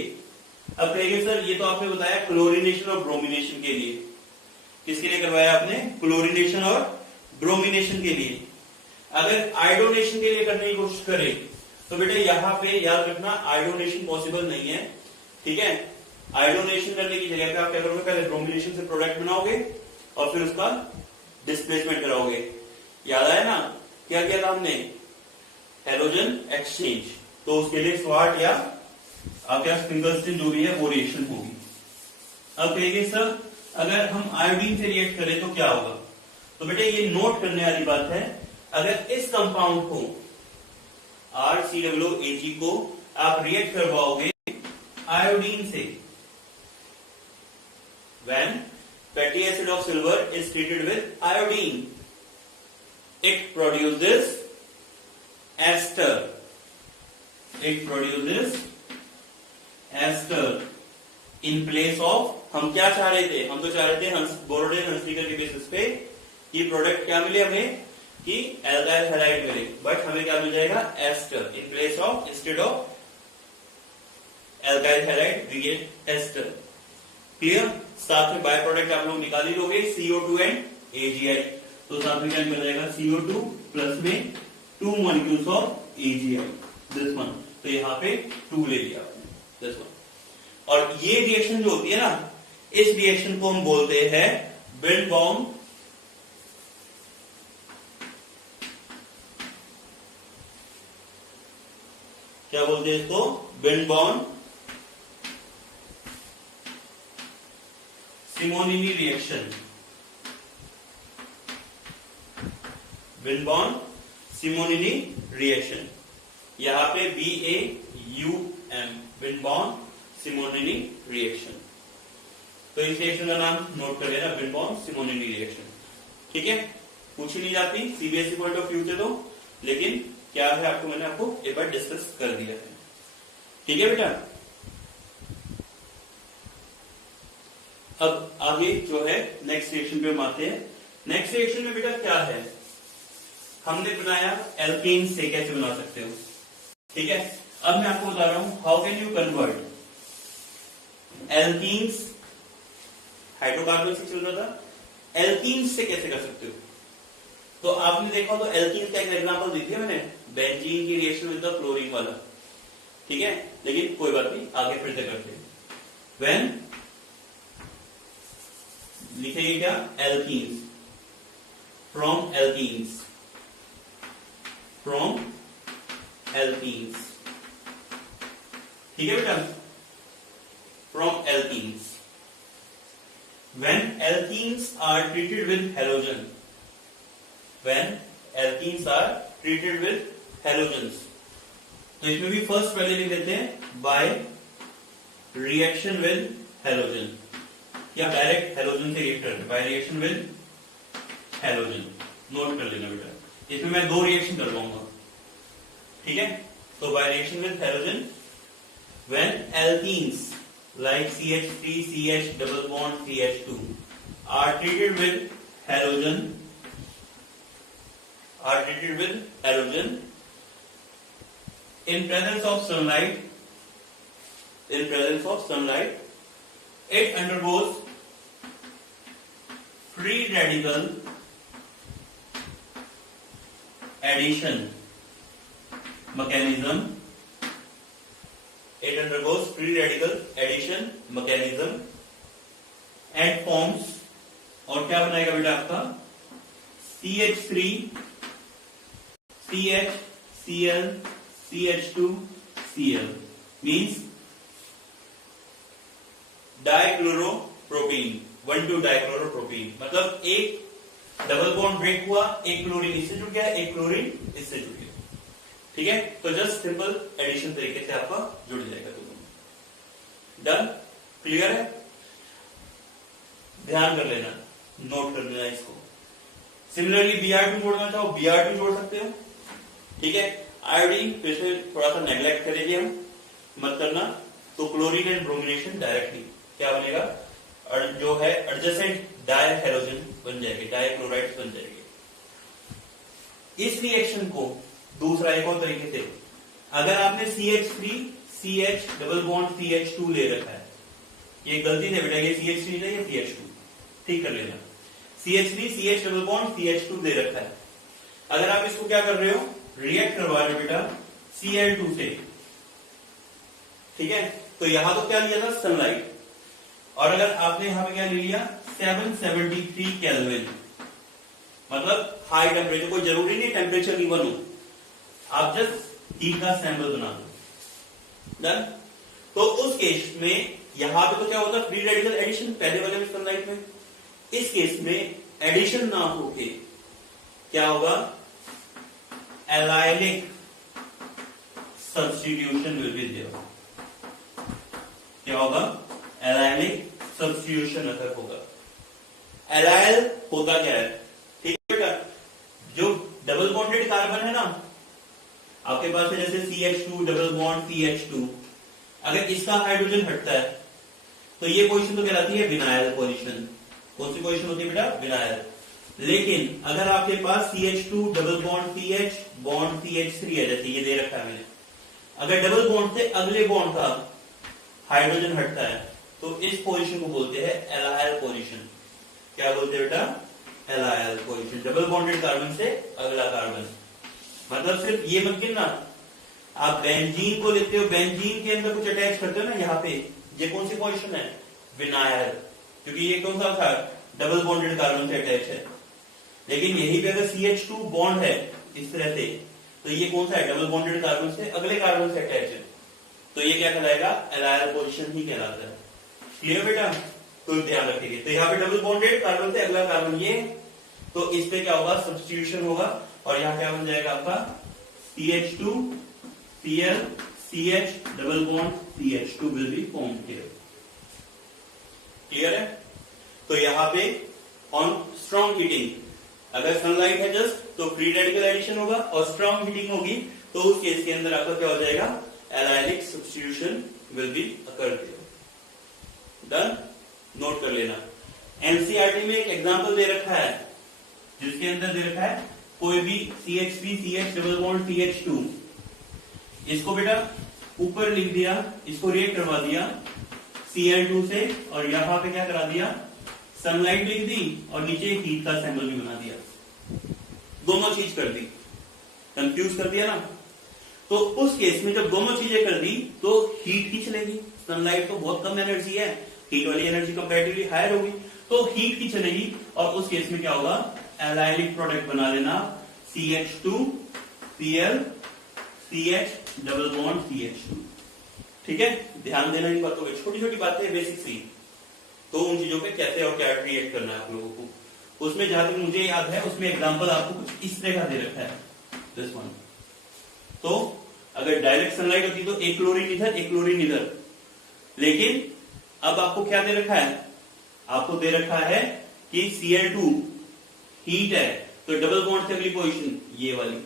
अब कहेंगे सर ये तो आपने बताया क्लोरीनेशन और ब्रोमिनेशन के लिए, किसके लिए करवाया आपने, क्लोरीनेशन और ब्रोमिनेशन के लिए। अगर आयोडोनेशन के लिए करने की कोशिश करें तो बेटा यहां पे याद रखना आयोडोनेशन पॉसिबल नहीं है, ठीक है। आयोडोनेशन करने की जगह पे आप क्या करोगे, पहले ब्रोमिनेशन से प्रोडक्ट बनाओगे और फिर उसका डिस्प्लेसमेंट कराओगे। याद आया ना, क्या किया था हमने, हैलोजन एक्सचेंज, तो उसके लिए स्वाट या आपके पास फिंगरस्टीन जो भी है वो रिएक्शन होगी। अब कहेंगे सर अगर हम आयोडीन से रिएक्ट करें तो क्या होगा, तो बेटे ये नोट करने वाली बात है, अगर इस कंपाउंड को RCOOAG को आप रिएक्ट करवाओगे आयोडीन से, when fatty acid of silver is treated with iodine, it produces ester, it produces ester in place of, हम क्या चाह रहे थे, हम तो चाह रहे थे बोरोडाइन हंसडीकर के बेसिस पे कि प्रोडक्ट क्या मिले हमें, कि एल्काइल हैलाइड मिले, बट हमें क्या मिल जाएगा, ester in place of, instead of alkyl halide we get ester. Clear, साथ में बाय प्रोडक्ट आप लोग निकाल ही लोगे, CO2 एंड AgI, तो साथ में क्या निकल जाएगा, CO2 प्लस में 2 molecules of AgI, this one. तो यहाँ पे 2 ले लिया आपने, दिस वन। और ये रिएक्शन जो होती है ना, इस रिएक्शन को हम बोलते हैं ब्रेनबॉर्न क्या बोलते हैं इसको, ब्रेनबॉर्न सिमोनिनी रिएक्शन, ब्रेनबॉर्न सिमोनिनी रिएक्शन। यहां पे BAUM, ब्रेनबॉर्न सिमोनिनी रिएक्शन। तो इस रिएक्शन का नाम नोट कर लेना, ब्रेनबॉर्न सिमोनिनी रिएक्शन, ठीक है। पूछी नहीं जाती सीबीएसई पॉइंट ऑफ व्यू से तो, लेकिन क्या है आपको मैंने आपको एक बार डिस्कस कर दिया है, ठीक है बेटा। अब आगे जो है नेक्स्ट रिएक्शन पे हम आते हैं। नेक्स्ट रिएक्शन में बेटा क्या है, हमने बनाया एल्केन से कैसे बना सकते हो, ठीक है। अब मैं आपको बता रहा हूं how can you convert alkenes, hydrocarbon से चल रहा था, एल्कीन्स से कैसे कर सकते हो। तो आपने देखा तो एल्कीन का एक एग्जांपल दी थी मैंने, बेंजीन की रिएक्शन विद द क्लोरीन वाला, ठीक है। लेकिन कोई बात नहीं, आगे फिर से करते हैं। व्हेन लिखेंगे क्या, alkenes, from alkenes, from alkenes, ठीक है बेटा, from alkenes. When alkenes are treated with halogen, when alkenes are treated with halogens, तो इसमें भी फर्स्ट पहले लिख देते हैं बाय रिएक्शन विद हैलोजन, या डायरेक्ट हेलोजन से रिएक्ट करते हैं, by reaction with halogen. Note कर लेना बेटा, इसमें मैं 2 रिएक्शन करवाऊंगा, ठीक है। तो by reaction with halogen when alkenes like CH3 CH double bond CH2 are treated with halogen in presence of sunlight, it undergoes free radical addition mechanism and forms, और क्या बनाएगा बेटा आपका CH3 CH Cl CH2 Cl means डाइक्लोरोप्रोपीन, 1,2 डाइक्लोरोप्रोपीन। मतलब एक double bond break हुआ, एक chlorine इससे जुड़ गया, एक क्लोरीन इससे जुड़ गया, ठीक है। तो जस्ट सिंपल एडिशन तरीके से आपका जुड़ जाएगा दोनों। डन, क्लियर है? ध्यान कर लेना, नोट कर लेना इसको। सिमिलरली Br2 जोड़ना चाहो Br2 जोड़ सकते हो, ठीक है। आयोडीन तो इसमें थोड़ा सा नेग्लेक्ट करेंगे हम, मत करना। तो क्लोरीन एंड ब्रोमिनेशन डायरेक्टली क्या बनेगा, जो है एडजेसेंट डाई हेलोजन बन जाएंगे, डाइक्लोराइड्स बन जाएंगे। इस रिएक्शन को दूसरा एक और तरीके से, अगर आपने CH3 CH double bond CH2 ले रखा है, ये गलती से बेटा, ये CH3 नहीं, ये CH2, ठीक कर लेना। CH3 CH double bond CH2 ले रखा है, अगर आप इसको क्या कर रहे हो, रिएक्ट करवा रहे हो बेटा Cl2 से, ठीक है। तो यहां तो क्या लिया था, सनलाइट, और अगर आपने यहां पे क्या ले लिया 773 केल्विन, मतलब हाई टेम्परेचर, कोई जरूरी नहीं टेम्परेचर इवन हो, आप जस्ट हीट का सैंपल बना दो। डन। तो उस केस में यहां पे तो क्या होता है, फ्री रेडिकल एडिशन पहले वाले में सनलाइट में। इस केस में एडिशन ना होके क्या होगा, allylic substitution will be there. क्या होगा, एलाइलिक सब्स्टिट्यूशन अगर होगा। एलाइल होता क्या है, ठीक है बेटा, जो डबल बॉन्डेड कार्बन है ना आपके पास है, जैसे CH2 डबल बॉन्ड CH2, अगर इसका हाइड्रोजन हटता है तो ये पोजीशन तो कहलाती है विनाइल पोजीशन। कौन सी पोजीशन होती है बेटा, विनाइल। लेकिन अगर आपके पास CH2 double bond CH bond CH3 है, जैसे ये दे रखा है मैंने, अगर डबल बॉन्ड से अगले बॉन्ड का हाइड्रोजन हटता है तो इस पोजीशन को बोलते हैं एलाइल पोजीशन। क्या बोलते हैं बेटा, allyl position, double bonded carbon से अगला कार्बन। मतलब सिर्फ ये मत गिनना, आप बेंजीन को लेते हो, बेंजीन के अंदर कुछ अटैच करते हो ना, यहाँ पे ये कौन सी पोजीशन है, विनाइल, क्योंकि ये कौन सा था, डबल बॉन्डेड कार्बन से अटैच है। लेकिन यही पे अगर CH2 बॉन्ड है इस तरह से, तो ये कौन सा है, डबल बॉन्डेड कार्बन से अगले कार्बन से अटैच है, तो ये क्या कहलाएगा, एलाइल पोजीशन ही कहलाता है। क्लियर बेटा, तो ध्यान रखिए। तो यहाँ पे डबल बॉन्डेड कार्बन से अगला कार्बन ये, तो इस पे क्या होगा, सब्स्टिट्यूशन होगा, और यहाँ क्या बन जाएगा आपका CH2 Cl CH double bond CH2 will be formed here. Clear है? तो यहाँ पे ऑन स्ट्रॉन्ग हीटिंग, अगर सनलाइट है जस्ट तो फ्री रेडिकल एडिशन होगा, और स्ट्रॉन्ग हीटिंग होगी तो उस केस के अंदर आपका क्या हो जाएगा, allylic substitution will be occur here. Done, note कर लेना। एनसीईआरटी में एक एग्जांपल दे रखा है, जिसके अंदर दे रखा है कोई भी CH3 CH double bond CH2, इसको बेटा ऊपर लिख दिया, इसको रिएक्ट करवा दिया Cl2 से, और यहां पे क्या करा दिया, सनलाइट लिख दी, और नीचे हीट का सैंपल भी बना दिया। दोनों चीज कर दी, कंफ्यूज कर दिया ना। तो उस केस में जब दोनों चीजें कर दी तो हीट ही चलेगी, सनलाइट तो बहुत कम एनर्जी है, हीट वाली एनर्जी कंपैरेटिवली हायर होगी, तो हीट की चलेगी, और उस केस में क्या होगा, एलाइलिक प्रोडक्ट बना लेना CH2 Cl CH double bond CH2। ठीक है, ध्यान देना इन बातों पे, छोटी छोटी बातें बेसिक सी, तो उन चीजों पे कैसे और क्या रिएक्ट करना है आप लोगों को। उसमें जहां तक मुझे याद है उसमें एग्जांपल आपको कुछ इस तरह का दे रखा है, दिस वन। तो अगर डायरेक्ट सनलाइट होती तो एक क्लोरीन इधर एक क्लोरीन इधर, लेकिन अब आपको क्या दे रखा है, आपको दे रखा है कि Cl2 हीट है, तो डबल बॉन्ड से अगली पोजीशन ये वाली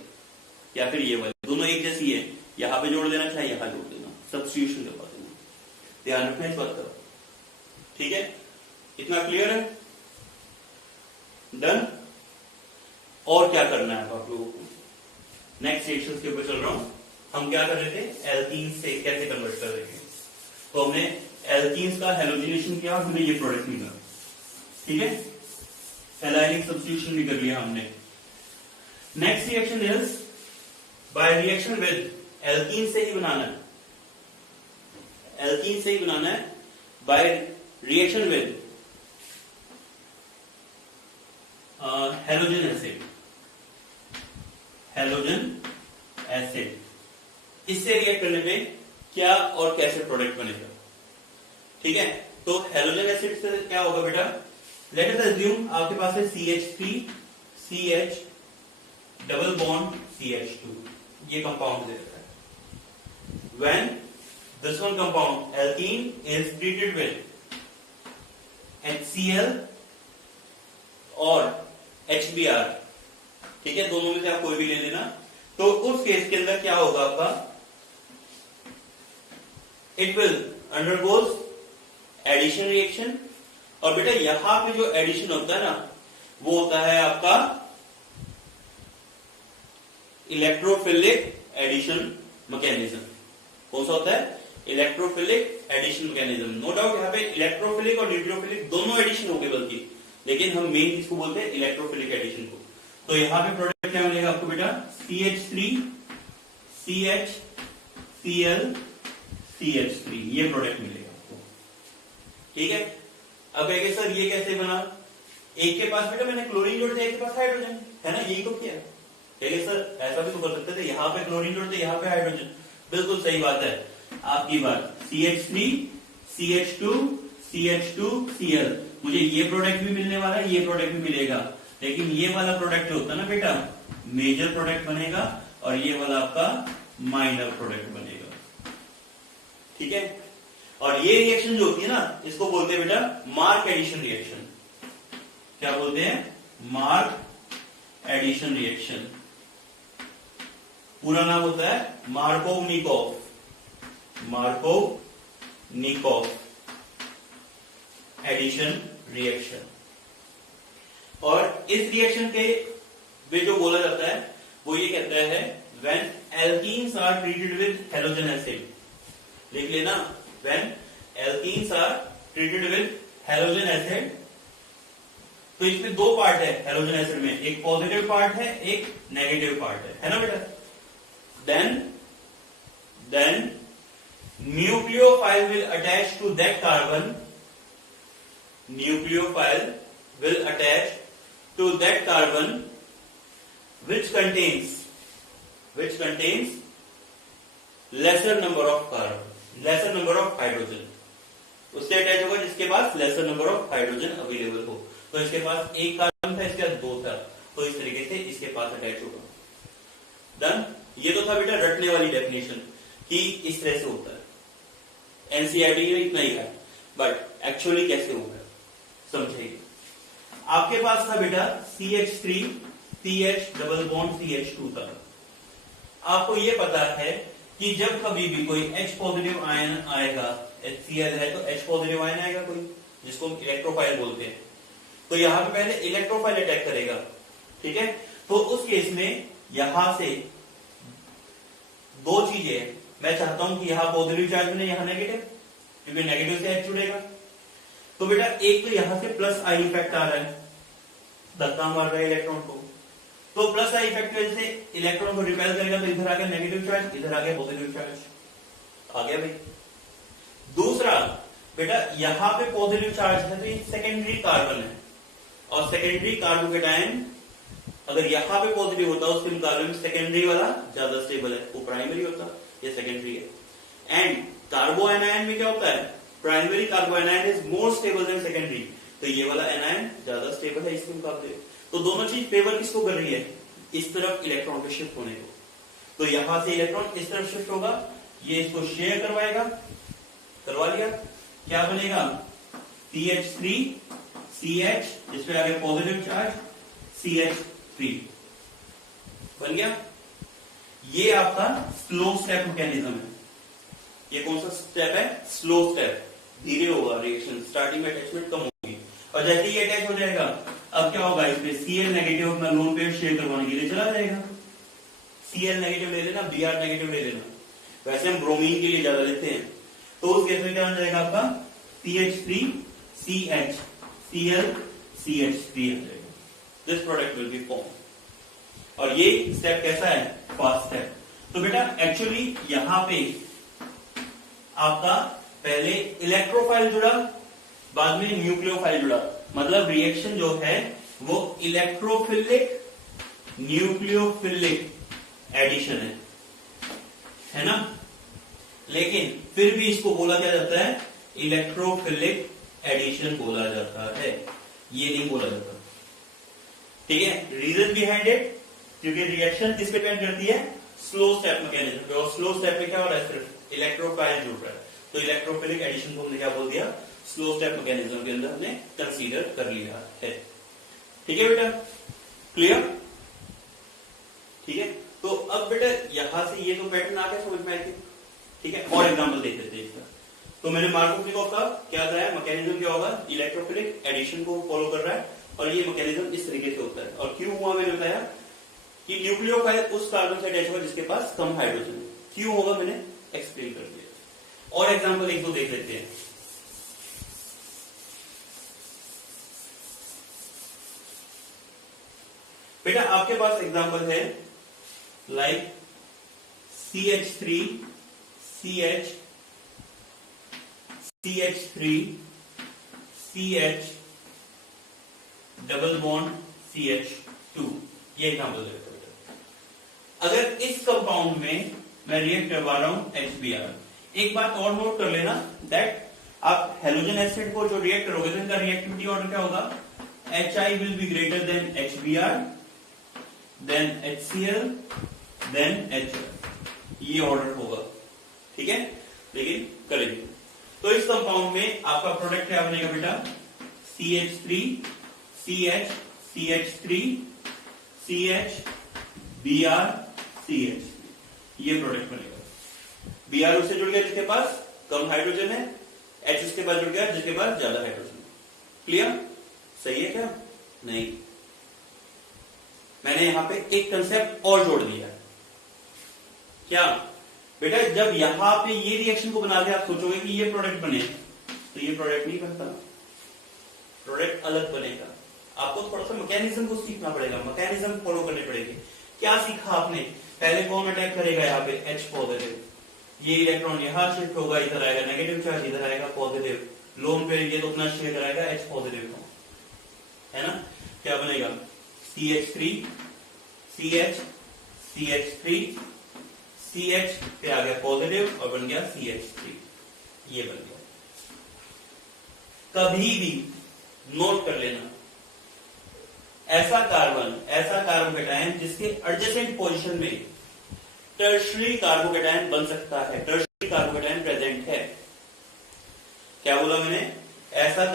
या फिर ये वाली, दोनों एक जैसी है, यहां पे जोड़ देना चाहे यहां जोड़ देना, सब्स्टिट्यूशन करवा देना। ध्यान रखना इस बात का, ठीक है? इतना क्लियर है? डन। और क्या करना है आप लोगों को? नेक्स्ट रिएक्शन के ऊपर चल रहा हूं। हम क्या कर रहे थे, एल्कीन्स से कैसे कन्वर्ट कर रहे थे। तो हमने एल्कीन्स का हेलोजिनेशन किया और हमें ये प्रोडक्ट मिला, ठीक है? एलाइनिक सब्स्टिट्यूशन भी कर लिया हमने। Next reaction is by reaction with, alkene से ही बनाना है, एल्कीन से ही बनाना है, by reaction with halogen acid, halogen acid, इससे रिएक्ट करने पे क्या और कैसे प्रोडक्ट बनेगा, ठीक है? तो हेलोजन एसिड से क्या होगा बेटा, लेट अस अज्यूम आपके पास है CH3 CH double bond CH2, ये कंपाउंड दे रखा है। When this one compound alkene is treated with HCl और HBr, ठीक है? दोनों में से आप कोई भी ले लेना। तो उस केस के अंदर क्या होगा आपका, it will undergoes addition reaction, और बेटा यहां पे जो एडिशन होता है ना, वो होता है आपका इलेक्ट्रोफिलिक एडिशन मैकेनिज्म। कौन सा होता है? Electrophilic addition mechanism. No doubt यहाँ पे इलेक्ट्रोफिलिक और न्यूट्रोफिलिक दोनों एडिशन हो गए, बल्कि लेकिन हम मेन किसको बोलते हैं, इलेक्ट्रोफिलिक एडिशन को। तो यहाँ पे प्रोडक्ट क्या मिलेगा आपको बेटा, CH3 CH Cl CH3, ये प्रोडक्ट मिलेगा आपको, ठीक है? अब कहेंगे सर ये कैसे बना, एक के पास बेटा मैंने क्लोरीन जोड़ दिया, एक के पास हाइड्रोजन है ना, यही तो किया। कहेंगे सर ऐसा भी तो कर सकते थे, यहाँ पे क्लोरीन जोड़ते यहाँ पे हाइड्रोजन, बिल्कुल सही बात है आपकी बात। CH3 CH2 CH2 Cl, मुझे ये प्रोडक्ट भी मिलने वाला है, ये प्रोडक्ट भी मिलेगा, लेकिन ये वाला प्रोडक्ट जो होता है ना बेटा, मेजर प्रोडक्ट बनेगा, और ये वाला आपका माइनर प्रोडक्ट बनेगा, ठीक है? और ये रिएक्शन जो होती है ना, इसको बोलते हैं बेटा मार्क एडिशन रिएक्शन। क्या बोलते हैं? Mark addition reaction. पूरा नाम होता है मार्कोव-निकोव, मार्कोव-निकोव एडिशन रिएक्शन। और इस रिएक्शन के में जो बोला जाता है वो ये कहता है, when alkenes are treated with halogen acid, लिख लेना, when alkenes are treated with halogen acid. तो इसमें दो पार्ट है हेलोजन एसिड में, एक पॉजिटिव पार्ट है, एक नेगेटिव पार्ट है ना बेटा? Then nucleophile will attach to that carbon, nucleophile will attach to that carbon which contains lesser number of carbon, lesser number of hydrogen, उससे अटैच होगा जिसके पास lesser number of hydrogen available हो। तो इसके पास एक कार्बन था, इसके पास दो था, तो इस तरीके से इसके पास अटैच होगा। डन। ये तो था बेटा रटने वाली डेफिनेशन कि इस तरह से होता है, एनसीईआरटी में इतना ही है, बट एक्चुअली कैसे होगा समझेंगे। आपके पास था बेटा CH3 CH double bond CH2 था। आपको ये पता है कि जब कभी भी कोई H पॉजिटिव आयन आएगा, HCl है तो H पॉजिटिव आयन आएगा कोई, जिसको हम इलेक्ट्रोफाइल बोलते हैं, तो यहां पे पहले इलेक्ट्रोफाइल अटैक करेगा, ठीक है? तो उस केस में यहां से दो चीजें, मैं चाहता हूं कि यहां पॉजिटिव चार्ज बने, यहां नेगेटिव, क्योंकि नेगेटिव से H जुड़ेगा। तो बेटा एक तो यहां से प्लस आई इफेक्ट आ रहा है, धक्का मार रहा है इलेक्ट्रॉन को, तो प्लस आई इफेक्ट की वजह से इलेक्ट्रॉन को रिपेल करेगा, तो इधर आ गया नेगेटिव चार्ज, इधर आ गया पॉजिटिव चार्ज, आ गया भाई। दूसरा बेटा यहां पे पॉजिटिव चार्ज है तो ये सेकेंडरी कार्बन है, और सेकेंडरी कार्बोकेटायन अगर यहां पे पॉजिटिव होता है उसके मुकाबले में सेकेंडरी वाला ज्यादा स्टेबल है, वो प्राइमरी होता, ये सेकेंडरी है। एंड कार्बो एनायन में क्या होता है, primary कार्बो anion is more stable then secondary, तो ये वाला एनायन ज्यादा स्टेबल है इसके मुकाबले। तो दोनों चीज फेवर किसको कर रही है, इस तरफ इलेक्ट्रॉन के शिफ्ट होने को। तो यहां से इलेक्ट्रॉन इस तरफ शिफ्ट होगा, ये इसको शेयर करवाएगा, करवा लिया, क्या बनेगा CH3 CH, इसमें आ गया पॉजिटिव चार्ज CH3 बन गया। ये आपका स्लो स्टेप मैकेनिज्म है। ये कौन सा स्टेप है? स्लो स्टेप, धीरे होगा रिएक्शन, स्टार्टिंग में अटैचमेंट कम होगी और जैसे ही अटैच हो जाएगा अब क्या होगा, इसमें Cl नेगेटिव अपना लोन पेयर शेयर करवाने के लिए चला जाएगा। Cl नेगेटिव ले लेना, Br नेगेटिव ले लेना, वैसे हम ब्रोमीन के लिए ज्यादा लेते हैं। तो उस केस में क्या हो जाएगा आपका CH3 CH Cl CH3 आ जाएगा। This product will be form. और ये स्टेप कैसा है? Fast step. तो बेटा एक्चुअली यहां पे आपका पहले इलेक्ट्रोफाइल जुड़ा, बाद में न्यूक्लियोफाइल जुड़ा, मतलब रिएक्शन जो है वो इलेक्ट्रोफिलिक न्यूक्लियोफिलिक एडिशन है ना। लेकिन फिर भी इसको बोला क्या जाता है? इलेक्ट्रोफिलिक एडिशन बोला जाता है, ये नहीं बोला जाता। ठीक है, रीजन बिहाइंड इट, क्योंकि रिएक्शन किस पे डिपेंड करती है? स्लो स्टेप मैकेनिज्म पे। और स्लो स्टेप में क्या हो रहा है? सिर्फ इलेक्ट्रोफाइल जुड़ रहा है, तो इलेक्ट्रोफिलिक एडिशन को हमने क्या बोल दिया? स्लो स्टेप मैकेनिज्म के अंदर हमने कंसीडर कर लिया है। ठीक है बेटा, क्लियर? ठीक है, तो अब बेटा यहां से ये तो पैटर्न आ गया, समझ में आएगी। ठीक है, और एग्जांपल देख लेते हैं इसका। तो मैंने मार्कोव-निकोव का क्या कराया? मैकेनिज्म क्या होगा? इलेक्ट्रोफिलिक एडिशन को फॉलो कर रहा है और ये मैकेनिज्म इस तरीके से होता है। और क्यों हुआ मैंने बताया कि न्यूक्लियोफाइल उस कार्बन से अटैच होगा जिसके पास कम हाइड्रोजन है। क्यों होगा मैंने एक्सप्लेन कर दिया। और एग्जांपल एक दो देख लेते हैं। बेटा आपके पास एग्जांपल है like CH3 CH CH3 CH double bond CH2, ये एग्जांपल देता हूं। अगर इस कंपाउंड में मैं रिएक्ट करवा रहा हूं HBr, एक बात और नोट कर लेना दैट आप हेलोजन एसिड को जो रिएक्ट करोगे तो इनका रिएक्टिविटी ऑर्डर क्या होगा? HI will be greater than HBr, then HCl, then HL, ये ऑर्डर होगा। ठीक है, लेकिन करेंगे। तो इस कंपाउंड में आपका प्रोडक्ट क्या बनेगा बेटा? CH3 CH CH3 CH Br CH, ये प्रोडक्ट बनेगा। Br उससे जुड़ गया जिसके पास कम हाइड्रोजन है, H उसके पास जुड़ गया जिसके पास ज्यादा हाइड्रोजन है। क्लियर? सही है क्या? नहीं, मैंने यहां पे एक कंसेप्ट और जोड़ दिया है। क्या बेटा? जब यहां पे ये रिएक्शन को बना के आप सोचोगे कि ये प्रोडक्ट बने, तो ये प्रोडक्ट नहीं बनता, प्रोडक्ट अलग बनेगा। आपको थोड़ा सा मैकेनिज्म को सीखना पड़ेगा, मैकेनिज्म फॉलो करने पड़ेगी। क्या सीखा आपने? पहले कौन अटैक करेगा यहाँ पे? H पॉजिटिव, ये इलेक्ट्रॉन यहां शिफ्ट होगा, इधर आएगा नेगेटिव चार्ज, इधर आएगा पॉजिटिव, लोन पे ये तो अपना शेयर कराएगा H पॉजिटिव को, है ना। क्या बनेगा? CH3 CH CH3 CH पे आ गया पॉजिटिव और बन गया CH3, ये बन गया। कभी भी नोट कर लेना, ऐसा कार्बोकेटायन जिसके एडजेसेंट पोजीशन में टर्शियरी कार्बोकेटायन बन सकता है, टर्शियरी कार्बोकेटायन प्रेजेंट है। क्या बोला मैंने? ऐसा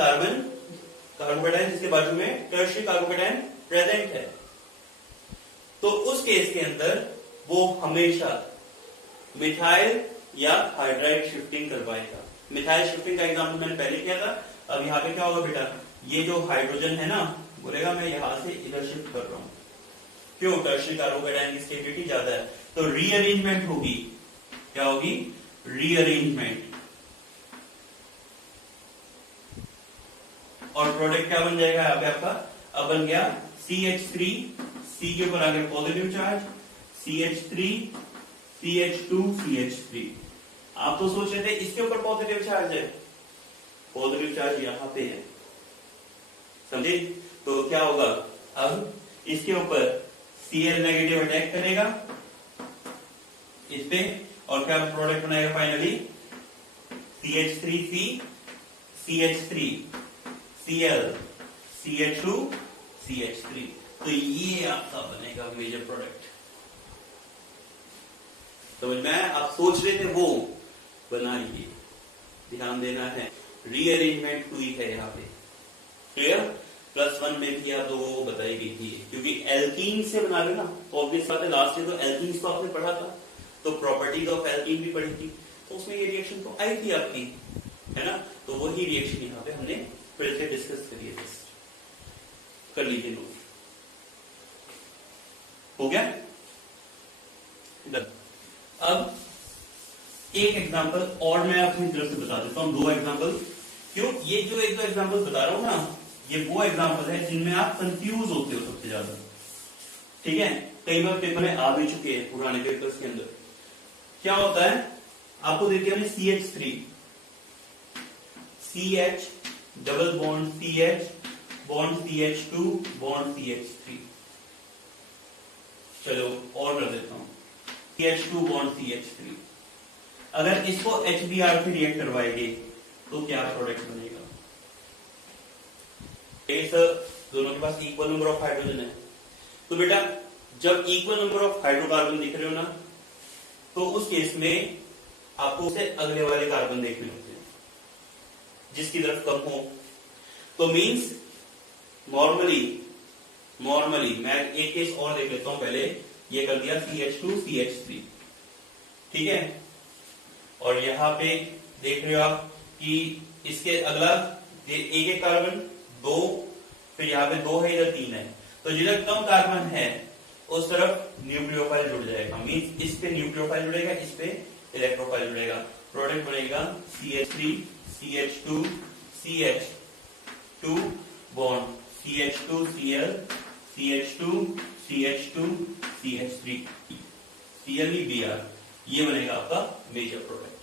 कार्बोकेटायन जिसके बाजू में टर्शियरी कार्बोकेटायन प्रेजेंट है, तो उस केस के अंदर वो हमेशा मिथाइल या हाइड्राइड शिफ्टिंग करवाएगा। मिथाइल शिफ्टिंग का एग्जांपल मैंने पहले किया था। अब यहाँ पे क्या होगा बेटा? ये जो हाइड्रोजन है ना, बोलेगा मैं यहां से इधर शिफ्ट कर रहा हूं। क्यों? टर्शियरी कार्बोकेटायन की स्टेबिलिटी ज्यादा है, तो रीअरेंजमेंट होगी। क्या होगी? रीअरेंजमेंट। और प्रोडक्ट क्या बन जाएगा यहाँ पे आपका? अब बन गया CH3, C के ऊपर आ गया positive charge, CH3 CH2 CH3। आप तो सोच रहे थे इसके ऊपर पॉजिटिव चार्ज है, पॉजिटिव चार्ज यहां पे है, समझे? तो क्या होगा? अब इसके ऊपर Cl नेगेटिव अटैक करेगा इस पे, और क्या प्रोडक्ट बनाएगा finally? CH3C CH3 Cl CH2 CH3। तो ये आपका बनेगा मेजर प्रोडक्ट। समझ में आया? आप सोच रहे थे वो बनाइए, ध्यान देना है। रीअरेंजमेंट हुई है यहाँ पे। क्लियर? +1 में भी आप लोगों को बताई गई थी, क्योंकि एल्कीन से बना रहे ना, तो ऑब्वियस बात है लास्ट ईयर तो एल्कीन तो आपने पढ़ा था, तो प्रॉपर्टीज ऑफ एल्कीन भी पढ़ी थी, तो उसमें ये रिएक्शन तो आई थी आपकी, है ना? तो वही रिएक्शन यहाँ पे हमने फिर से डिस्कस करिए, कर लीजिए नोट। हो गया? अब एक एग्जांपल और मैं अपनी तरफ से बता देता हूं, 2 एग्जांपल। क्यों? ये जो एक 2 एग्जांपल बता रहा हूं ना, ये वो एग्जांपल है जिनमें आप कंफ्यूज होते हो सबसे ज्यादा। ठीक है? कई बार पेपर में आ भी चुके हैं पुराने पेपर्स के अंदर। क्या होता है, आपको देखिए हमने CH3, CH double bond CH bond CH2 bond CH3। चलो और कर देता हूं, CH2 बॉन्ड CH3। अगर इसको HBr से रिएक्ट करवाएंगे तो क्या प्रोडक्ट बनेगा? सर दोनों के पास इक्वल नंबर ऑफ हाइड्रोजन है, तो बेटा जब इक्वल नंबर ऑफ हाइड्रोकार्बन दिख रहे हो ना, तो उस केस में आपको उससे अगले वाले कार्बन देखने होते हैं जिसकी तरफ कम हो। तो मींस नॉर्मली मैं एक केस और देख लेता हूं पहले। ये कर दिया CH2 CH3, ठीक है? और यहां पे देख रहे हो आप कि इसके अगला एक कार्बन 2, फिर यहाँ पे 2 है, इधर 3 है, तो जिधर कम कार्बन है उस तरफ न्यूक्लियोफाइल जुड़ जाएगा। मींस इस पे न्यूक्लियोफाइल जुड़ेगा, इस पे इलेक्ट्रोफाइल जुड़ेगा, प्रोडक्ट बनेगा CH3 CH2 CH2 bond CH2 Cl CH2 CH2 CH3 ClEBr, ये बनेगा आपका मेजर प्रोडक्ट।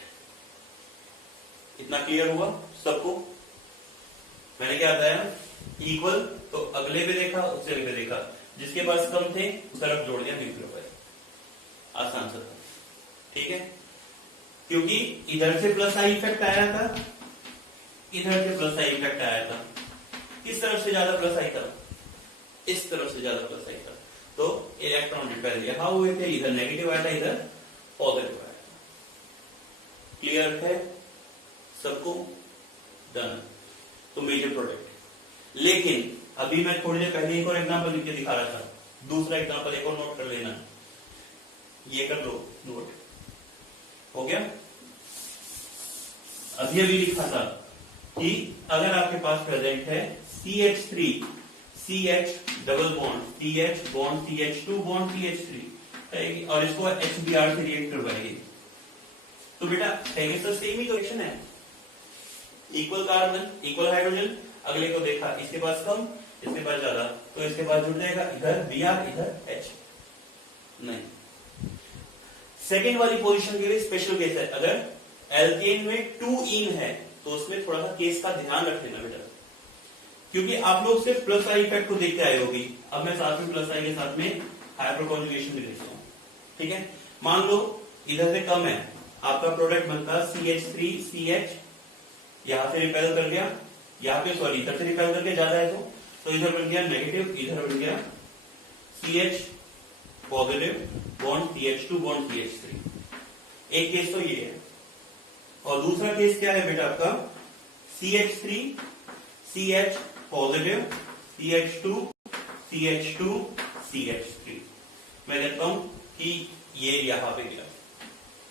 इतना क्लियर हुआ सबको? मैंने क्या बताया, इक्वल तो अगले पे देखा, उससे अगले पे देखा, जिसके पास कम थे उस तरफ जोड़ दिया न्यूक्लियोफाइल। आसान सा था, ठीक है? क्योंकि इधर से प्लस आई इफेक्ट आया था, इधर से प्लस आई इफेक्ट आया था। किस तरफ से ज्यादा प्लस आई था? इस तरफ से ज्यादा प्लस आई था, तो इलेक्ट्रॉन रिपेल यहां हुए थे, इधर नेगेटिव आया था, इधर पॉजिटिव आया था। क्लियर है सबको? डन। तो मेजर प्रोडक्ट। लेकिन अभी मैं थोड़ी देर पहले एक और एग्जांपल लिख के दिखा रहा था, दूसरा एग्जांपल एक और नोट कर लेना, ये कर लो नोट। हो गया? अभी लिखा था कि अगर आपके पास प्रेजेंट है CH3 CH double bond CH bond CH2 bond CH3 और इसको HBr से रिएक्ट करवाएंगे, तो बेटा सर सेम ही तो रिएक्शन है, इक्वल कार्बन इक्वल हाइड्रोजन। अगले को देखा, इसके पास कम इसके पास ज्यादा, तो इसके पास जुड़ जाएगा इधर Br इधर H। नहीं, सेकेंड वाली पोजीशन के लिए स्पेशल केस है। अगर एल्केन में 2 इन है तो उसमें थोड़ा सा केस का ध्यान रख लेना बेटा, क्योंकि आप लोग सिर्फ प्लस आई इफेक्ट को देख के आए होगी। अब मैं साथ में प्लस आई के साथ में हाइड्रोकॉन्जुगेशन भी देखता हूं, ठीक है? मान लो इधर से कम है, आपका प्रोडक्ट बनता CH3 CH, यहां से रिपेल कर गया, यहाँ पे सॉरी इधर से रिपेल करके ज्यादा है तो इधर बन गया नेगेटिव, इधर बन गया CH positive bond CH2 bond CH3। एक केस तो ये है, और दूसरा केस क्या है बेटा आपका CH3 CH positive CH2 CH2 CH3। मैं कहता हूं कि ये यहां पे गया,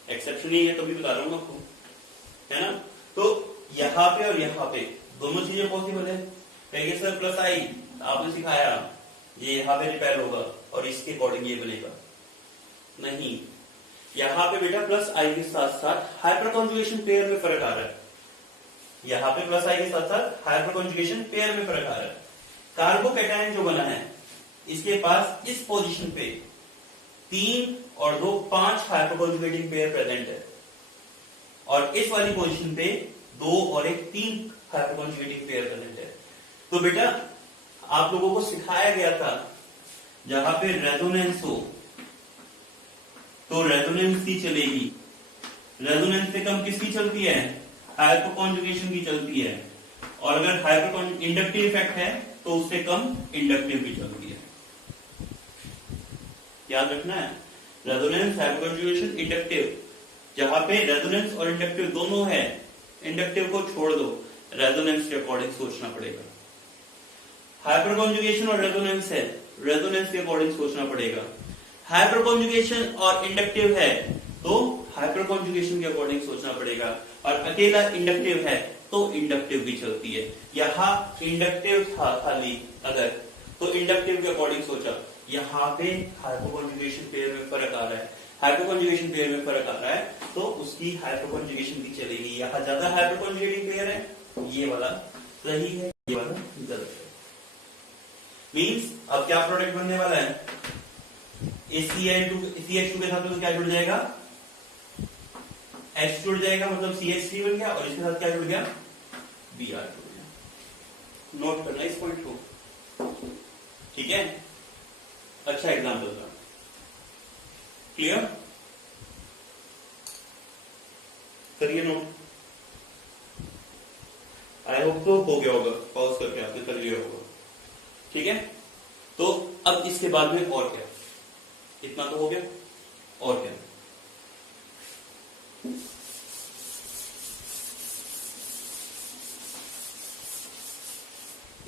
एक्सेप्शन ही है, तभी बता रहा हूं आपको, है ना? तो यहां पे और यहां पे दोनों चीजें पॉसिबल है। कहेंगे सर प्लस आई, आपने सिखाया ये यहां पे रिपेल होगा और इसके अकॉर्डिंग ये बनेगा। नहीं, यहां पे बेटा प्लस आई के साथ साथ हाइपरकॉन्जुगेशन पेयर में फर्क आ रहा है। यहां पे प्लस आई के साथ साथ हाइपरकॉन्जुगेशन पेयर में फर्क आ रहा है। कार्बोकैटायन जो बना है इसके पास इस पोजीशन पे 3 और 2 5 हाइपरकॉन्जुगेटिंग पेयर प्रेजेंट है, और इस वाली पोजीशन पे 2 और 1 3 हाइपरकॉन्जुगेटिंग पेयर प्रेजेंट है। तो बेटा आप लोगों को सिखाया गया था जहां पे रेजोनेंस हो तो रेजोनेंस की चलेगी, रेजोनेंस से कम किसकी चलती है? हाइपरकॉन्जुगेशन की चलती है, और अगर हाइपर इंडक्टिव इफेक्ट है तो उससे कम इंडक्टिव की चलती है। याद रखना है, रेजोनेंस हाइपरकॉन्जुगेशन इंडक्टिव, जहां पे रेजोनेंस और इंडक्टिव दोनों है, इंडक्टिव को छोड़ दो, रेजोनेंस के अकॉर्डिंग सोचना पड़ेगा। हाइपर कॉन्जुगेशन और रेजोनेंस है, रेजोनेंस के अकॉर्डिंग सोचना पड़ेगा। हाइपर कॉन्जुगेशन और इंडक्टिव है तो हाइपर कॉन्जुगेशन के अकॉर्डिंग सोचना पड़ेगा, और अकेला इंडक्टिव है तो इंडक्टिव भी चलती है। यहां इंडक्टिव था खाली अगर, तो इंडक्टिव के अकॉर्डिंग सोचा। यहाँ पे हाइपर कॉन्जुगेशन पेयर में फर्क आ रहा है, हाइपर कॉन्जुगेशन पेयर में फर्क आ रहा है, तो उसकी हाइपर कॉन्जुगेशन भी चलेगी। यहाँ ज्यादा हाइपर कॉन्जुगेटिंग पेयर है, ये वाला सही है, ये वाला गलत है। मींस अब क्या प्रोडक्ट बनने वाला है, CH2 के साथ में क्या जुड़ जाएगा, H जुड़ जाएगा, मतलब CH3 बन गया, और इसके साथ क्या जुड़ गया, Br जुड़ गया। नोट करना इस पॉइंट को, ठीक है। अच्छा एग्जाम्पल था, क्लियर, करिए नोट। आई होप तो हो गया होगा, पॉज करके आपने कर लिया होगा, ठीक है। तो अब इसके बाद में और क्या, इतना तो हो गया, और क्या,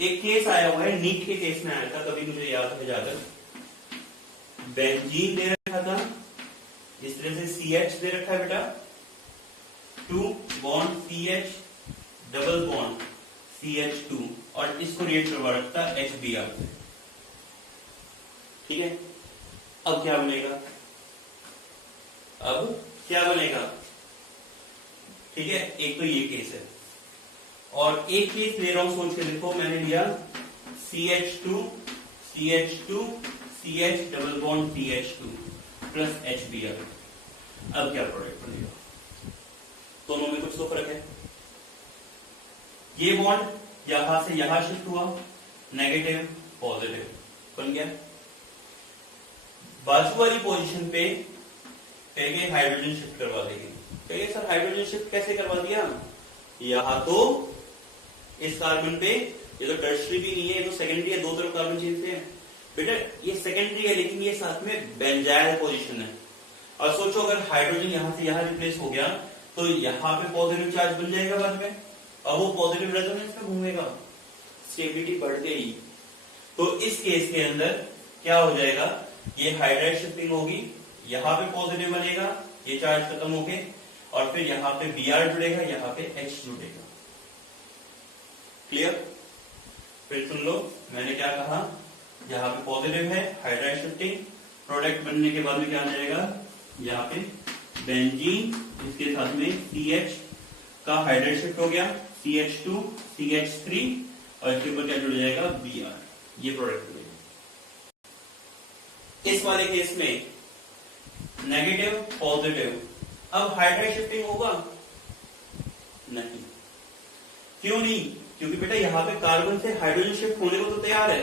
एक केस आया हुआ है, नीट के केस में आया था, कभी मुझे याद है जाकर, बेंजीन दे रखा था, इस तरह से CH दे रखा है बेटा, 2 bond CH double bond CH2, और इसको रिएक्ट करवा रखता HBr से, ठीक है। अब क्या बनेगा, अब क्या बनेगा, ठीक है। एक तो ये केस है, और एक केस ले रहा हूं, सोच के देखो, मैंने लिया CH2 CH2 CH double bond CH2 plus HBr। अब क्या प्रोडक्ट बनेगा, दोनों में कुछ तो फर्क है। ये बॉन्ड यहां से यहां शिफ्ट हुआ, नेगेटिव पॉजिटिव बन गया। बाजू वाली पोजीशन पे कहेंगे हाइड्रोजन शिफ्ट करवा देंगे, कहेंगे सर हाइड्रोजन शिफ्ट कैसे करवा दिया, यहां तो इस कार्बन पे, ये तो टर्शरी भी नहीं है, ये तो सेकेंडरी है, दो तरफ कार्बन चेंज है बेटा, ये सेकेंडरी है, लेकिन ये साथ में बेंजाइल पोजीशन है। और सोचो अगर हाइड्रोजन यहां से यहां रिप्लेस हो गया तो यहां पे पॉजिटिव चार्ज बन जाएगा बाद में, और वो पॉजिटिव रेजोनेंस में घूमेगा, स्टेबिलिटी बढ़ गई। तो इस केस के अंदर क्या हो जाएगा, ये हाइड्राइड शिफ्टिंग होगी, यहां पे पॉजिटिव बनेगा, ये चार्ज खत्म होके, और फिर यहां पे Br जुड़ेगा, यहां पे H जुड़ेगा। क्लियर, फिर सुन लो मैंने क्या कहा, यहाँ पे पॉजिटिव है, हाइड्राइड शिफ्टिंग, प्रोडक्ट बनने के बाद में क्या आ जाएगा, यहाँ पे बेंजीन, इसके साथ में CH का हाइड्राइड शिफ्ट हो गया, CH2 CH3, और इसके ऊपर क्या जुड़ जाएगा, Br, ये प्रोडक्ट बनेगा। इस वाले केस में नेगेटिव पॉजिटिव, अब हाइड्राइड शिफ्टिंग होगा नहीं, क्यों नहीं, क्योंकि बेटा यहाँ पे कार्बन से हाइड्रोजन शिफ्ट होने को तो तैयार है,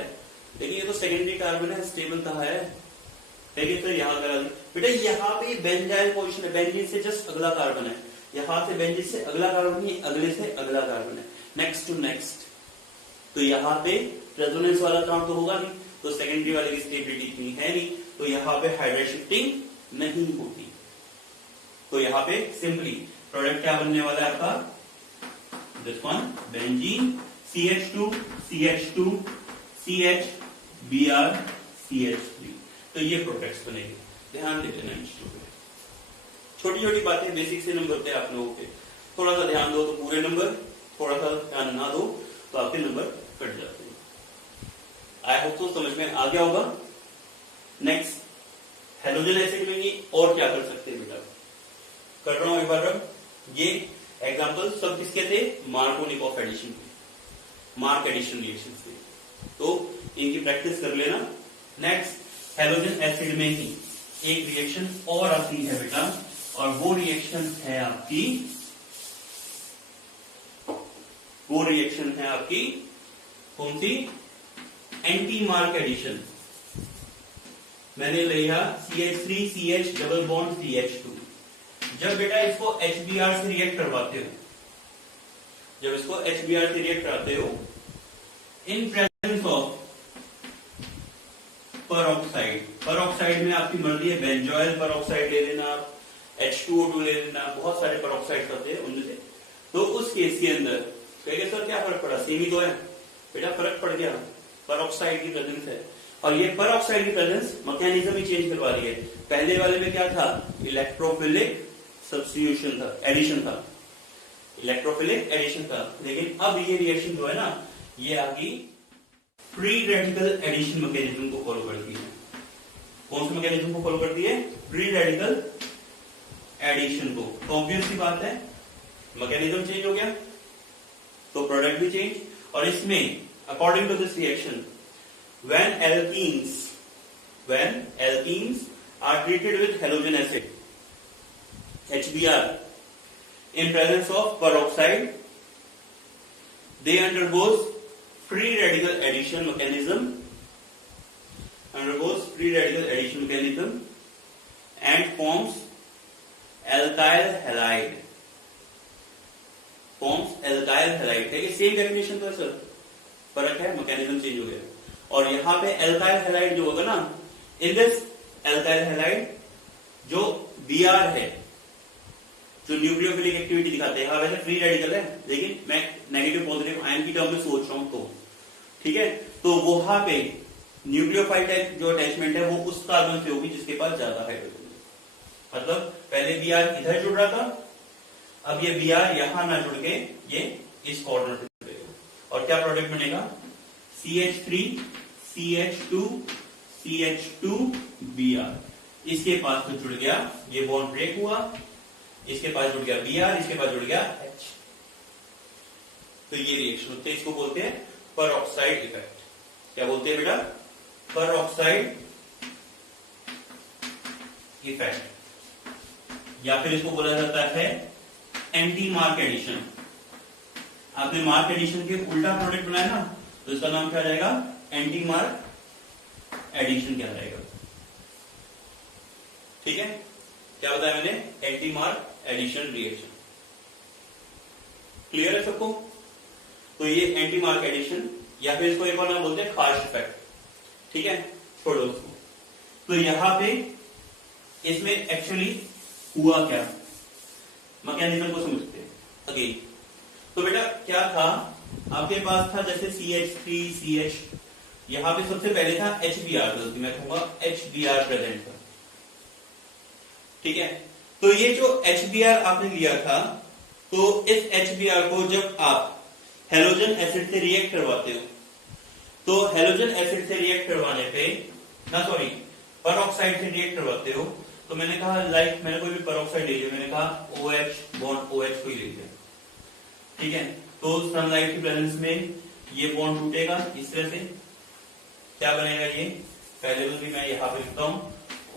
लेकिन ये तो सेकेंडरी कार्बन है, स्टेबल कहाँ है, लेकिन फिर यहाँ करा बेटा, यहाँ पे बेंजाइल पोजीशन है, बेंजीन से जस्ट अगला कार्बन है, यहाँ से बेंजीन से अगला कार्बन नहीं, अगले से अगला कार्बन है, नेक्स्ट टू नेक्स्ट, तो यहाँ पे रेजोनेंस वाला काम तो होगा नहीं, तो सेकेंडरी वाले की स्टेबिलिटी इतनी है नहीं, तो यहाँ पे हाइड्राइड शिफ्टिंग नहीं होती। तो यहाँ पे सिंपली प्रोडक्ट क्या बनने वाला है आपका, this one benzene CH2 CH2 CH Br CH3, तो ये प्रोडक्ट्स बनेंगे। ध्यान देते ना स्टूडेंट, छोटी छोटी बातें बेसिक से नंबर पे आप लोगों के, थोड़ा सा ध्यान दो तो पूरे नंबर, थोड़ा सा ध्यान ना दो तो आपके नंबर कट जाते हैं। आई होप तो समझ में आ गया होगा। नेक्स्ट हेलोजन ऐसे मिलेंगे, और क्या कर सकते हैं बेटा, कर रहा हूं एक बार। ये एग्जांपल सब किसके थे, मार्कोनिकॉफ एडिशन के, मार्क एडिशन रिएक्शन से, तो इनकी प्रैक्टिस कर लेना। नेक्स्ट हेलोजन एसिड में ही एक रिएक्शन और आती है बेटा, और वो रिएक्शन है आपकी, कौन सी, एंटी मार्क एडिशन। मैंने लिया CH3 CH double bond CH2। जब बेटा इसको HBr से रिएक्ट करवाते हो, जब इसको HBr से रिएक्ट कराते हो इन प्रेजेंस ऑफ परऑक्साइड, परऑक्साइड में आपकी मर्जी है, बेंजोइल परऑक्साइड ले लेना, H2O2 ले लेना, बहुत सारे परऑक्साइड होते हैं उनमें से। तो उस केस के अंदर कहेंगे सर क्या फर्क पड़ा, सेम ही तो है। बेटा फर्क पड़ गया, परऑक्साइड की प्रेजेंस है, और ये परऑक्साइड की प्रेजेंस मैकेनिज्म ही चेंज करवा रही है। पहले वाले में क्या था, इलेक्ट्रोफिलिक सब्स्टिट्यूशन था, एडिशन था, इलेक्ट्रोफिलिक एडिशन था। लेकिन अब ये रिएक्शन जो है ना, ये आगे फ्री रेडिकल एडिशन मैकेनिज्म को फॉलो करती है। कौन से मैकेनिज्म को फॉलो करती है, फ्री रेडिकल एडिशन को। तो ऑब्वियस सी बात है, मैकेनिज्म चेंज हो गया तो प्रोडक्ट भी चेंज। और इसमें according to this reaction, when alkenes are treated with halogen acid HBr in presence of peroxide, they undergoes free radical addition mechanism and forms alkyl halide। है कि सेम डेफिनेशन तो है सर, फर्क है, mechanism change हो गया। और यहाँ पे एल्काइल हैलाइड जो होगा ना, इन दिस एल्काइल हैलाइड जो Br है, जो न्यूक्लियोफिलिक एक्टिविटी दिखाते हैं, हाँ वैसे फ्री रेडिकल है, लेकिन मैं नेगेटिव पॉजिटिव आयन की टर्म में सोच रहा हूं, तो ठीक है। तो वहां पे न्यूक्लियोफाइल टाइप जो अटैचमेंट है वो उस कार्बन से होगी जिसके पास ज्यादा हाइड्रोजन है। मतलब पहले Br इधर जुड़ रहा था, अब ये Br यहां ना जुड़ के ये इस कॉर्नर पे जुड़ेगा, और क्या प्रोडक्ट बनेगा, CH3 CH2 CH2Br। इसके पास तो जुड़ गया, ये बॉन्ड ब्रेक हुआ, इसके पास जुड़ गया Br, इसके पास जुड़ गया H। तो ये रिएक्शन होते हैं, इसको बोलते हैं परऑक्साइड इफेक्ट। क्या बोलते हैं बेटा, परऑक्साइड इफेक्ट, या फिर इसको बोला जाता है एंटी मार्क एडिशन। आपने मार्क एडिशन के उल्टा प्रोडक्ट बनाया ना, तो इसका नाम क्या जाएगा, एंटी मार्क एडिशन क्या जाएगा। ठीक है, क्या बताया मैंने, anti mark addition reaction. Clear है सबको। तो ये एंटी मार्क एडिशन, या फिर इसको एक और नाम बोलते हैं खार्श इफेक्ट। ठीक है, छोड़ो उसको। तो यहां पे इसमें एक्चुअली हुआ क्या, मैकेनिज्म को समझते हैं अगेन। तो बेटा क्या था, आपके पास था जैसे CH3 CH, यहां पे सबसे पहले था HBr, मैं कहूंगा HBr प्रेजेंट था। ठीक है, तो ये जो HBr आपने लिया था, तो इस HBr को जब आप हेलोजन एसिड से रिएक्ट करवाते हो, तो हेलोजन एसिड से रिएक्ट करवाने पे परऑक्साइड से रिएक्ट करवाते हो, तो मैंने कहा लाइक मैंने कोई भी परऑक्साइड ले लिया, मैंने कहा OH बॉन्ड OH को ही ले लिया। ठीक है, तो सनलाइट की प्रेजेंस में ये बॉन्ड टूटेगा इस तरह से, क्या बनेगा, ये पहले भी मैं यहां पे लिखता हूं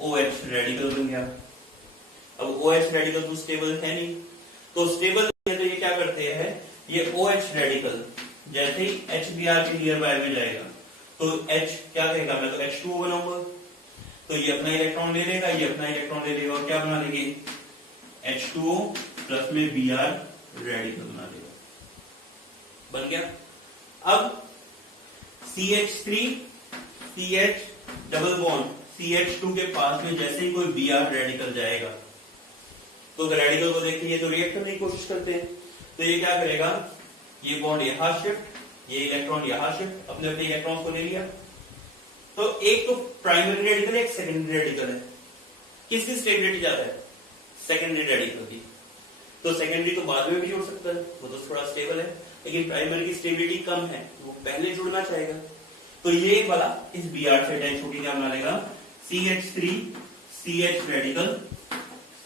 OH रेडिकल बन गया। अब OH रेडिकल तो स्टेबल है नहीं, तो स्टेबल है तो ये क्या करते हैं, ये OH रेडिकल जैसे ही HBr के नियर बाय में जाएगा तो H क्या कहेगा, मैं तो H2O बनाऊंगा, तो ये अपना इलेक्ट्रॉन ले लेगा, ये अपना इलेक्ट्रॉन ले लेगा, और क्या बना लेंगे, H2O प्लस में Br रेडिकल बना लेगा, बन गया। अब CH3 CH double bond CH2 के पास में जैसे ही कोई Br रेडिकल जाएगा, तो रेडिकल को देखते ये तो रिएक्ट करने की कोशिश करते हैं, तो ये क्या करेगा, ये बॉन्ड यहां शिफ्ट, ये इलेक्ट्रॉन यहां शिफ्ट, अपने अपने इलेक्ट्रॉन को ले लिया। तो एक तो प्राइमरी रेडिकल है, एक सेकेंडरी रेडिकल है, किसकी स्टेबिलिटी ज्यादा है, सेकेंडरी रेडिकल की। तो सेकेंडरी तो बाद में भी जुड़ सकता है, वो तो थोड़ा स्टेबल है, लेकिन प्राइमरी की स्टेबिलिटी कम है, वो पहले जुड़ना चाहेगा। तो ये वाला इस Br से अटैच होकर क्या बना लेगा, CH3 CH रेडिकल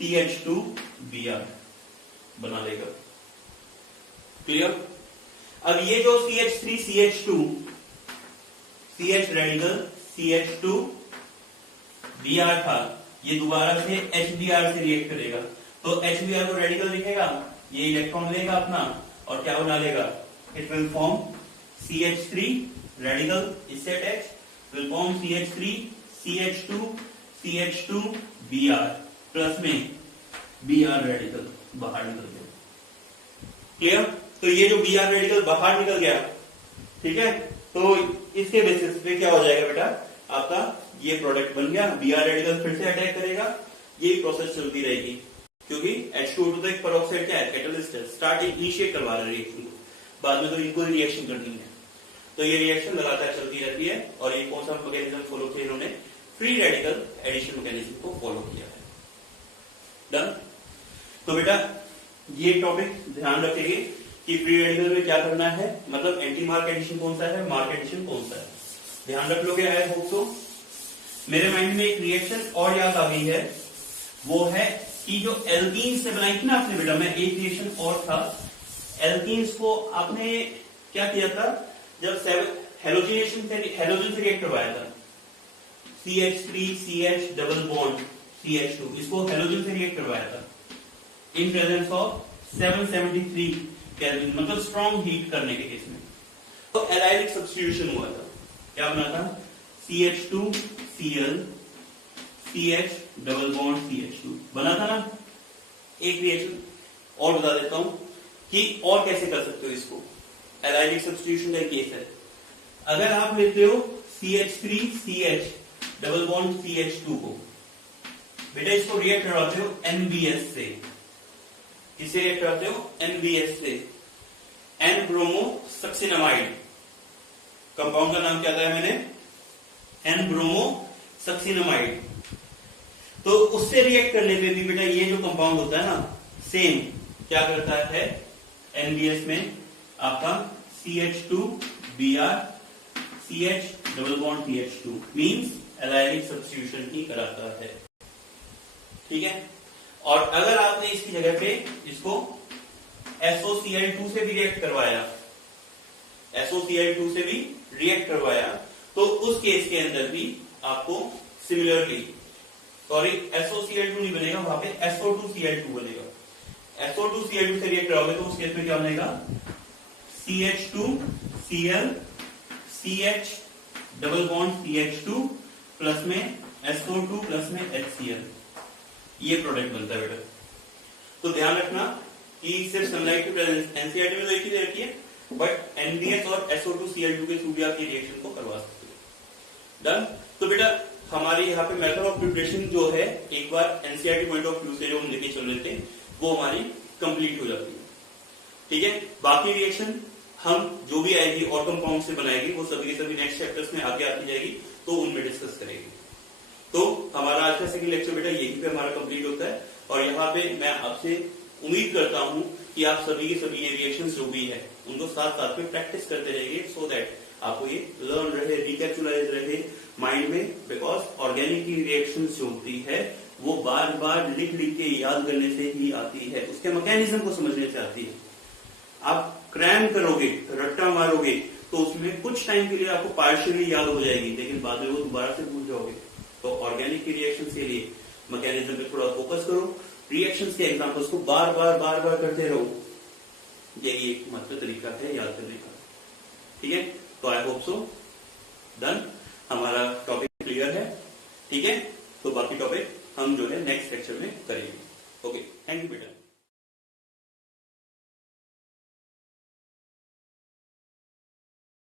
CH2Br बना लेगा। क्लियर। अब ये जो CH3 CH2 CH radical CH2Br था, ये दोबारा से HBr से रिएक्ट करेगा, तो HBr को रेडिकल दिखेगा, ये इलेक्ट्रॉन लेगा अपना और क्या बना लेगा, it will form CH3 radical, इससे attach will form CH3 CH2 plus में Br रेडिकल बाहर निकल गया। क्लियर। तो ये जो Br रेडिकल बाहर निकल गया, ठीक है, तो इसके बेसिस पे क्या हो जाएगा बेटा, आपका ये प्रोडक्ट बन गया। Br रेडिकल फिर से अटैक करेगा, ये प्रोसेस चलती रहेगी, क्योंकि H2O तो एक पेरोक्साइड क्या है, कैटलिस्ट है, स्टार्ट इनिशिएट करवा रहा है रिएक्शन को। बाद में तो इनको रिएक्शन करनी है। तो ये रिएक्शन लगातार चलती रहती है और ये कौन सा मैकेनिज्म फॉलो किया इन्होंने, फ्री रेडिकल एडिशन मैकेनिज्म को फॉलो किया है। डन। तो बेटा ये टॉपिक ध्यान रखेंगे कि फ्री रेडिकल में क्या करना है, मतलब एंटी मार्क एडिशन कौन सा है, मार्क एडिशन कौन सा है, ध्यान रख लोगे। I hope so. मेरे माइंड में एक रिएक्शन और याद आ गई है, वो है कि जो एल्कीन्स से बनाई थी ना आपने बेटा, मैं एक रिएक्शन और था, एल्कीन्स को आपने क्या किया था, जब हेलोजन से रिएक्ट करवाया था, CH3CH डबल बॉन्ड CH2, इसको हेलोजन से रिएक्ट करवाया था इन प्रेजेंस ऑफ 773 केल्विन, मतलब स्ट्रॉन्ग हीट करने के केस में। तो एलाइलिक सब्स्टिट्यूशन हुआ था, क्या बना था, CH2Cl CH double bond CH2 बना था ना। एक रिएक्शन और बता देता हूं कि और कैसे कर सकते हो इसको, एलाइलिक सब्स्टिट्यूशन का केस है। अगर आप लेते हो CH3CH डबल बॉन्ड CH2 को, बेटा इसको रिएक्ट करवाते हो NBS से, किसे रिएक्ट करवाते हो, NBS से, एन ब्रोमो सक्सिनामाइड, कंपाउंड का नाम क्या था मैंने, एन ब्रोमो सक्सिनामाइड। तो उससे रिएक्ट करने पे भी बेटा ये जो कंपाउंड होता है ना, सेम क्या करता है, NBS में आपका CH2Br CH double bond CH2 means allylic substitution ही कराता है, ठीक है। और अगर आपने इसकी जगह पे इसको SOCl2 से भी रिएक्ट करवाया, SOCl2 से भी रिएक्ट करवाया, तो उस केस के अंदर भी आपको सिमिलरली, सॉरी SOCl2 नहीं बनेगा, वहां पे SO2Cl2 बनेगा। SO2Cl2 से रिएक्ट कराओगे तो उस केस में क्या बनेगा, CH2Cl CH double bond CH2 plus में SO2 प्लस में HCl, ये प्रोडक्ट बनता है बेटा। तो ध्यान रखना कि सिर्फ सनलाइट की प्रेजेंस एनसीईआरटी में तो एक ही दे रखी है, बट NBS और SO2Cl2 के थ्रू भी आप ये रिएक्शन को करवा सकते हो। डन। तो बेटा हमारी यहाँ पे मेथड ऑफ प्रिपरेशन जो है, एक बार एनसीईआरटी पॉइंट ऑफ व्यू से जो हम लेके चल रहे थे, वो हमारी कंप्लीट हो जाती है, ठीक है। बाकी रिएक्शन हम जो भी आएगी और कंपाउंड से बनाएगी, वो सभी के सभी नेक्स्ट चैप्टर्स में आगे आती जाएगी, तो उनमें डिस्कस करेंगे। तो हमारा आज का सेकंड लेक्चर बेटा यही पे हमारा कंप्लीट होता है, और यहाँ पे मैं आपसे उम्मीद करता हूं कि आप सभी के सभी ये रिएक्शंस जो भी है उनको साथ साथ में प्रैक्टिस करते रहेंगे, सो दैट आपको ये लर्न रहे, रिकैप्चुलाइज रहे माइंड में, बिकॉज ऑर्गेनिक की रिएक्शंस जो होती है वो बार बार लिख लिख के याद करने से ही आती है, उसके मैकेनिज्म को समझने से आती है। आप क्रैम करोगे, रट्टा मारोगे, तो उसमें कुछ टाइम के लिए आपको पार्शियली याद हो जाएगी, लेकिन बाद में वो दोबारा से भूल जाओगे। तो ऑर्गेनिक की रिएक्शन के लिए मैकेनिज्म पे थोड़ा फोकस करो, रिएक्शंस के एग्जांपल्स को बार बार करते रहो, यही एक मात्र तरीका है याद करने का, ठीक है। तो आई होप सो डन, हमारा टॉपिक क्लियर है, ठीक है। तो बाकी टॉपिक हम जो है नेक्स्ट लेक्चर में करेंगे। ओके, थैंक यू बेटा।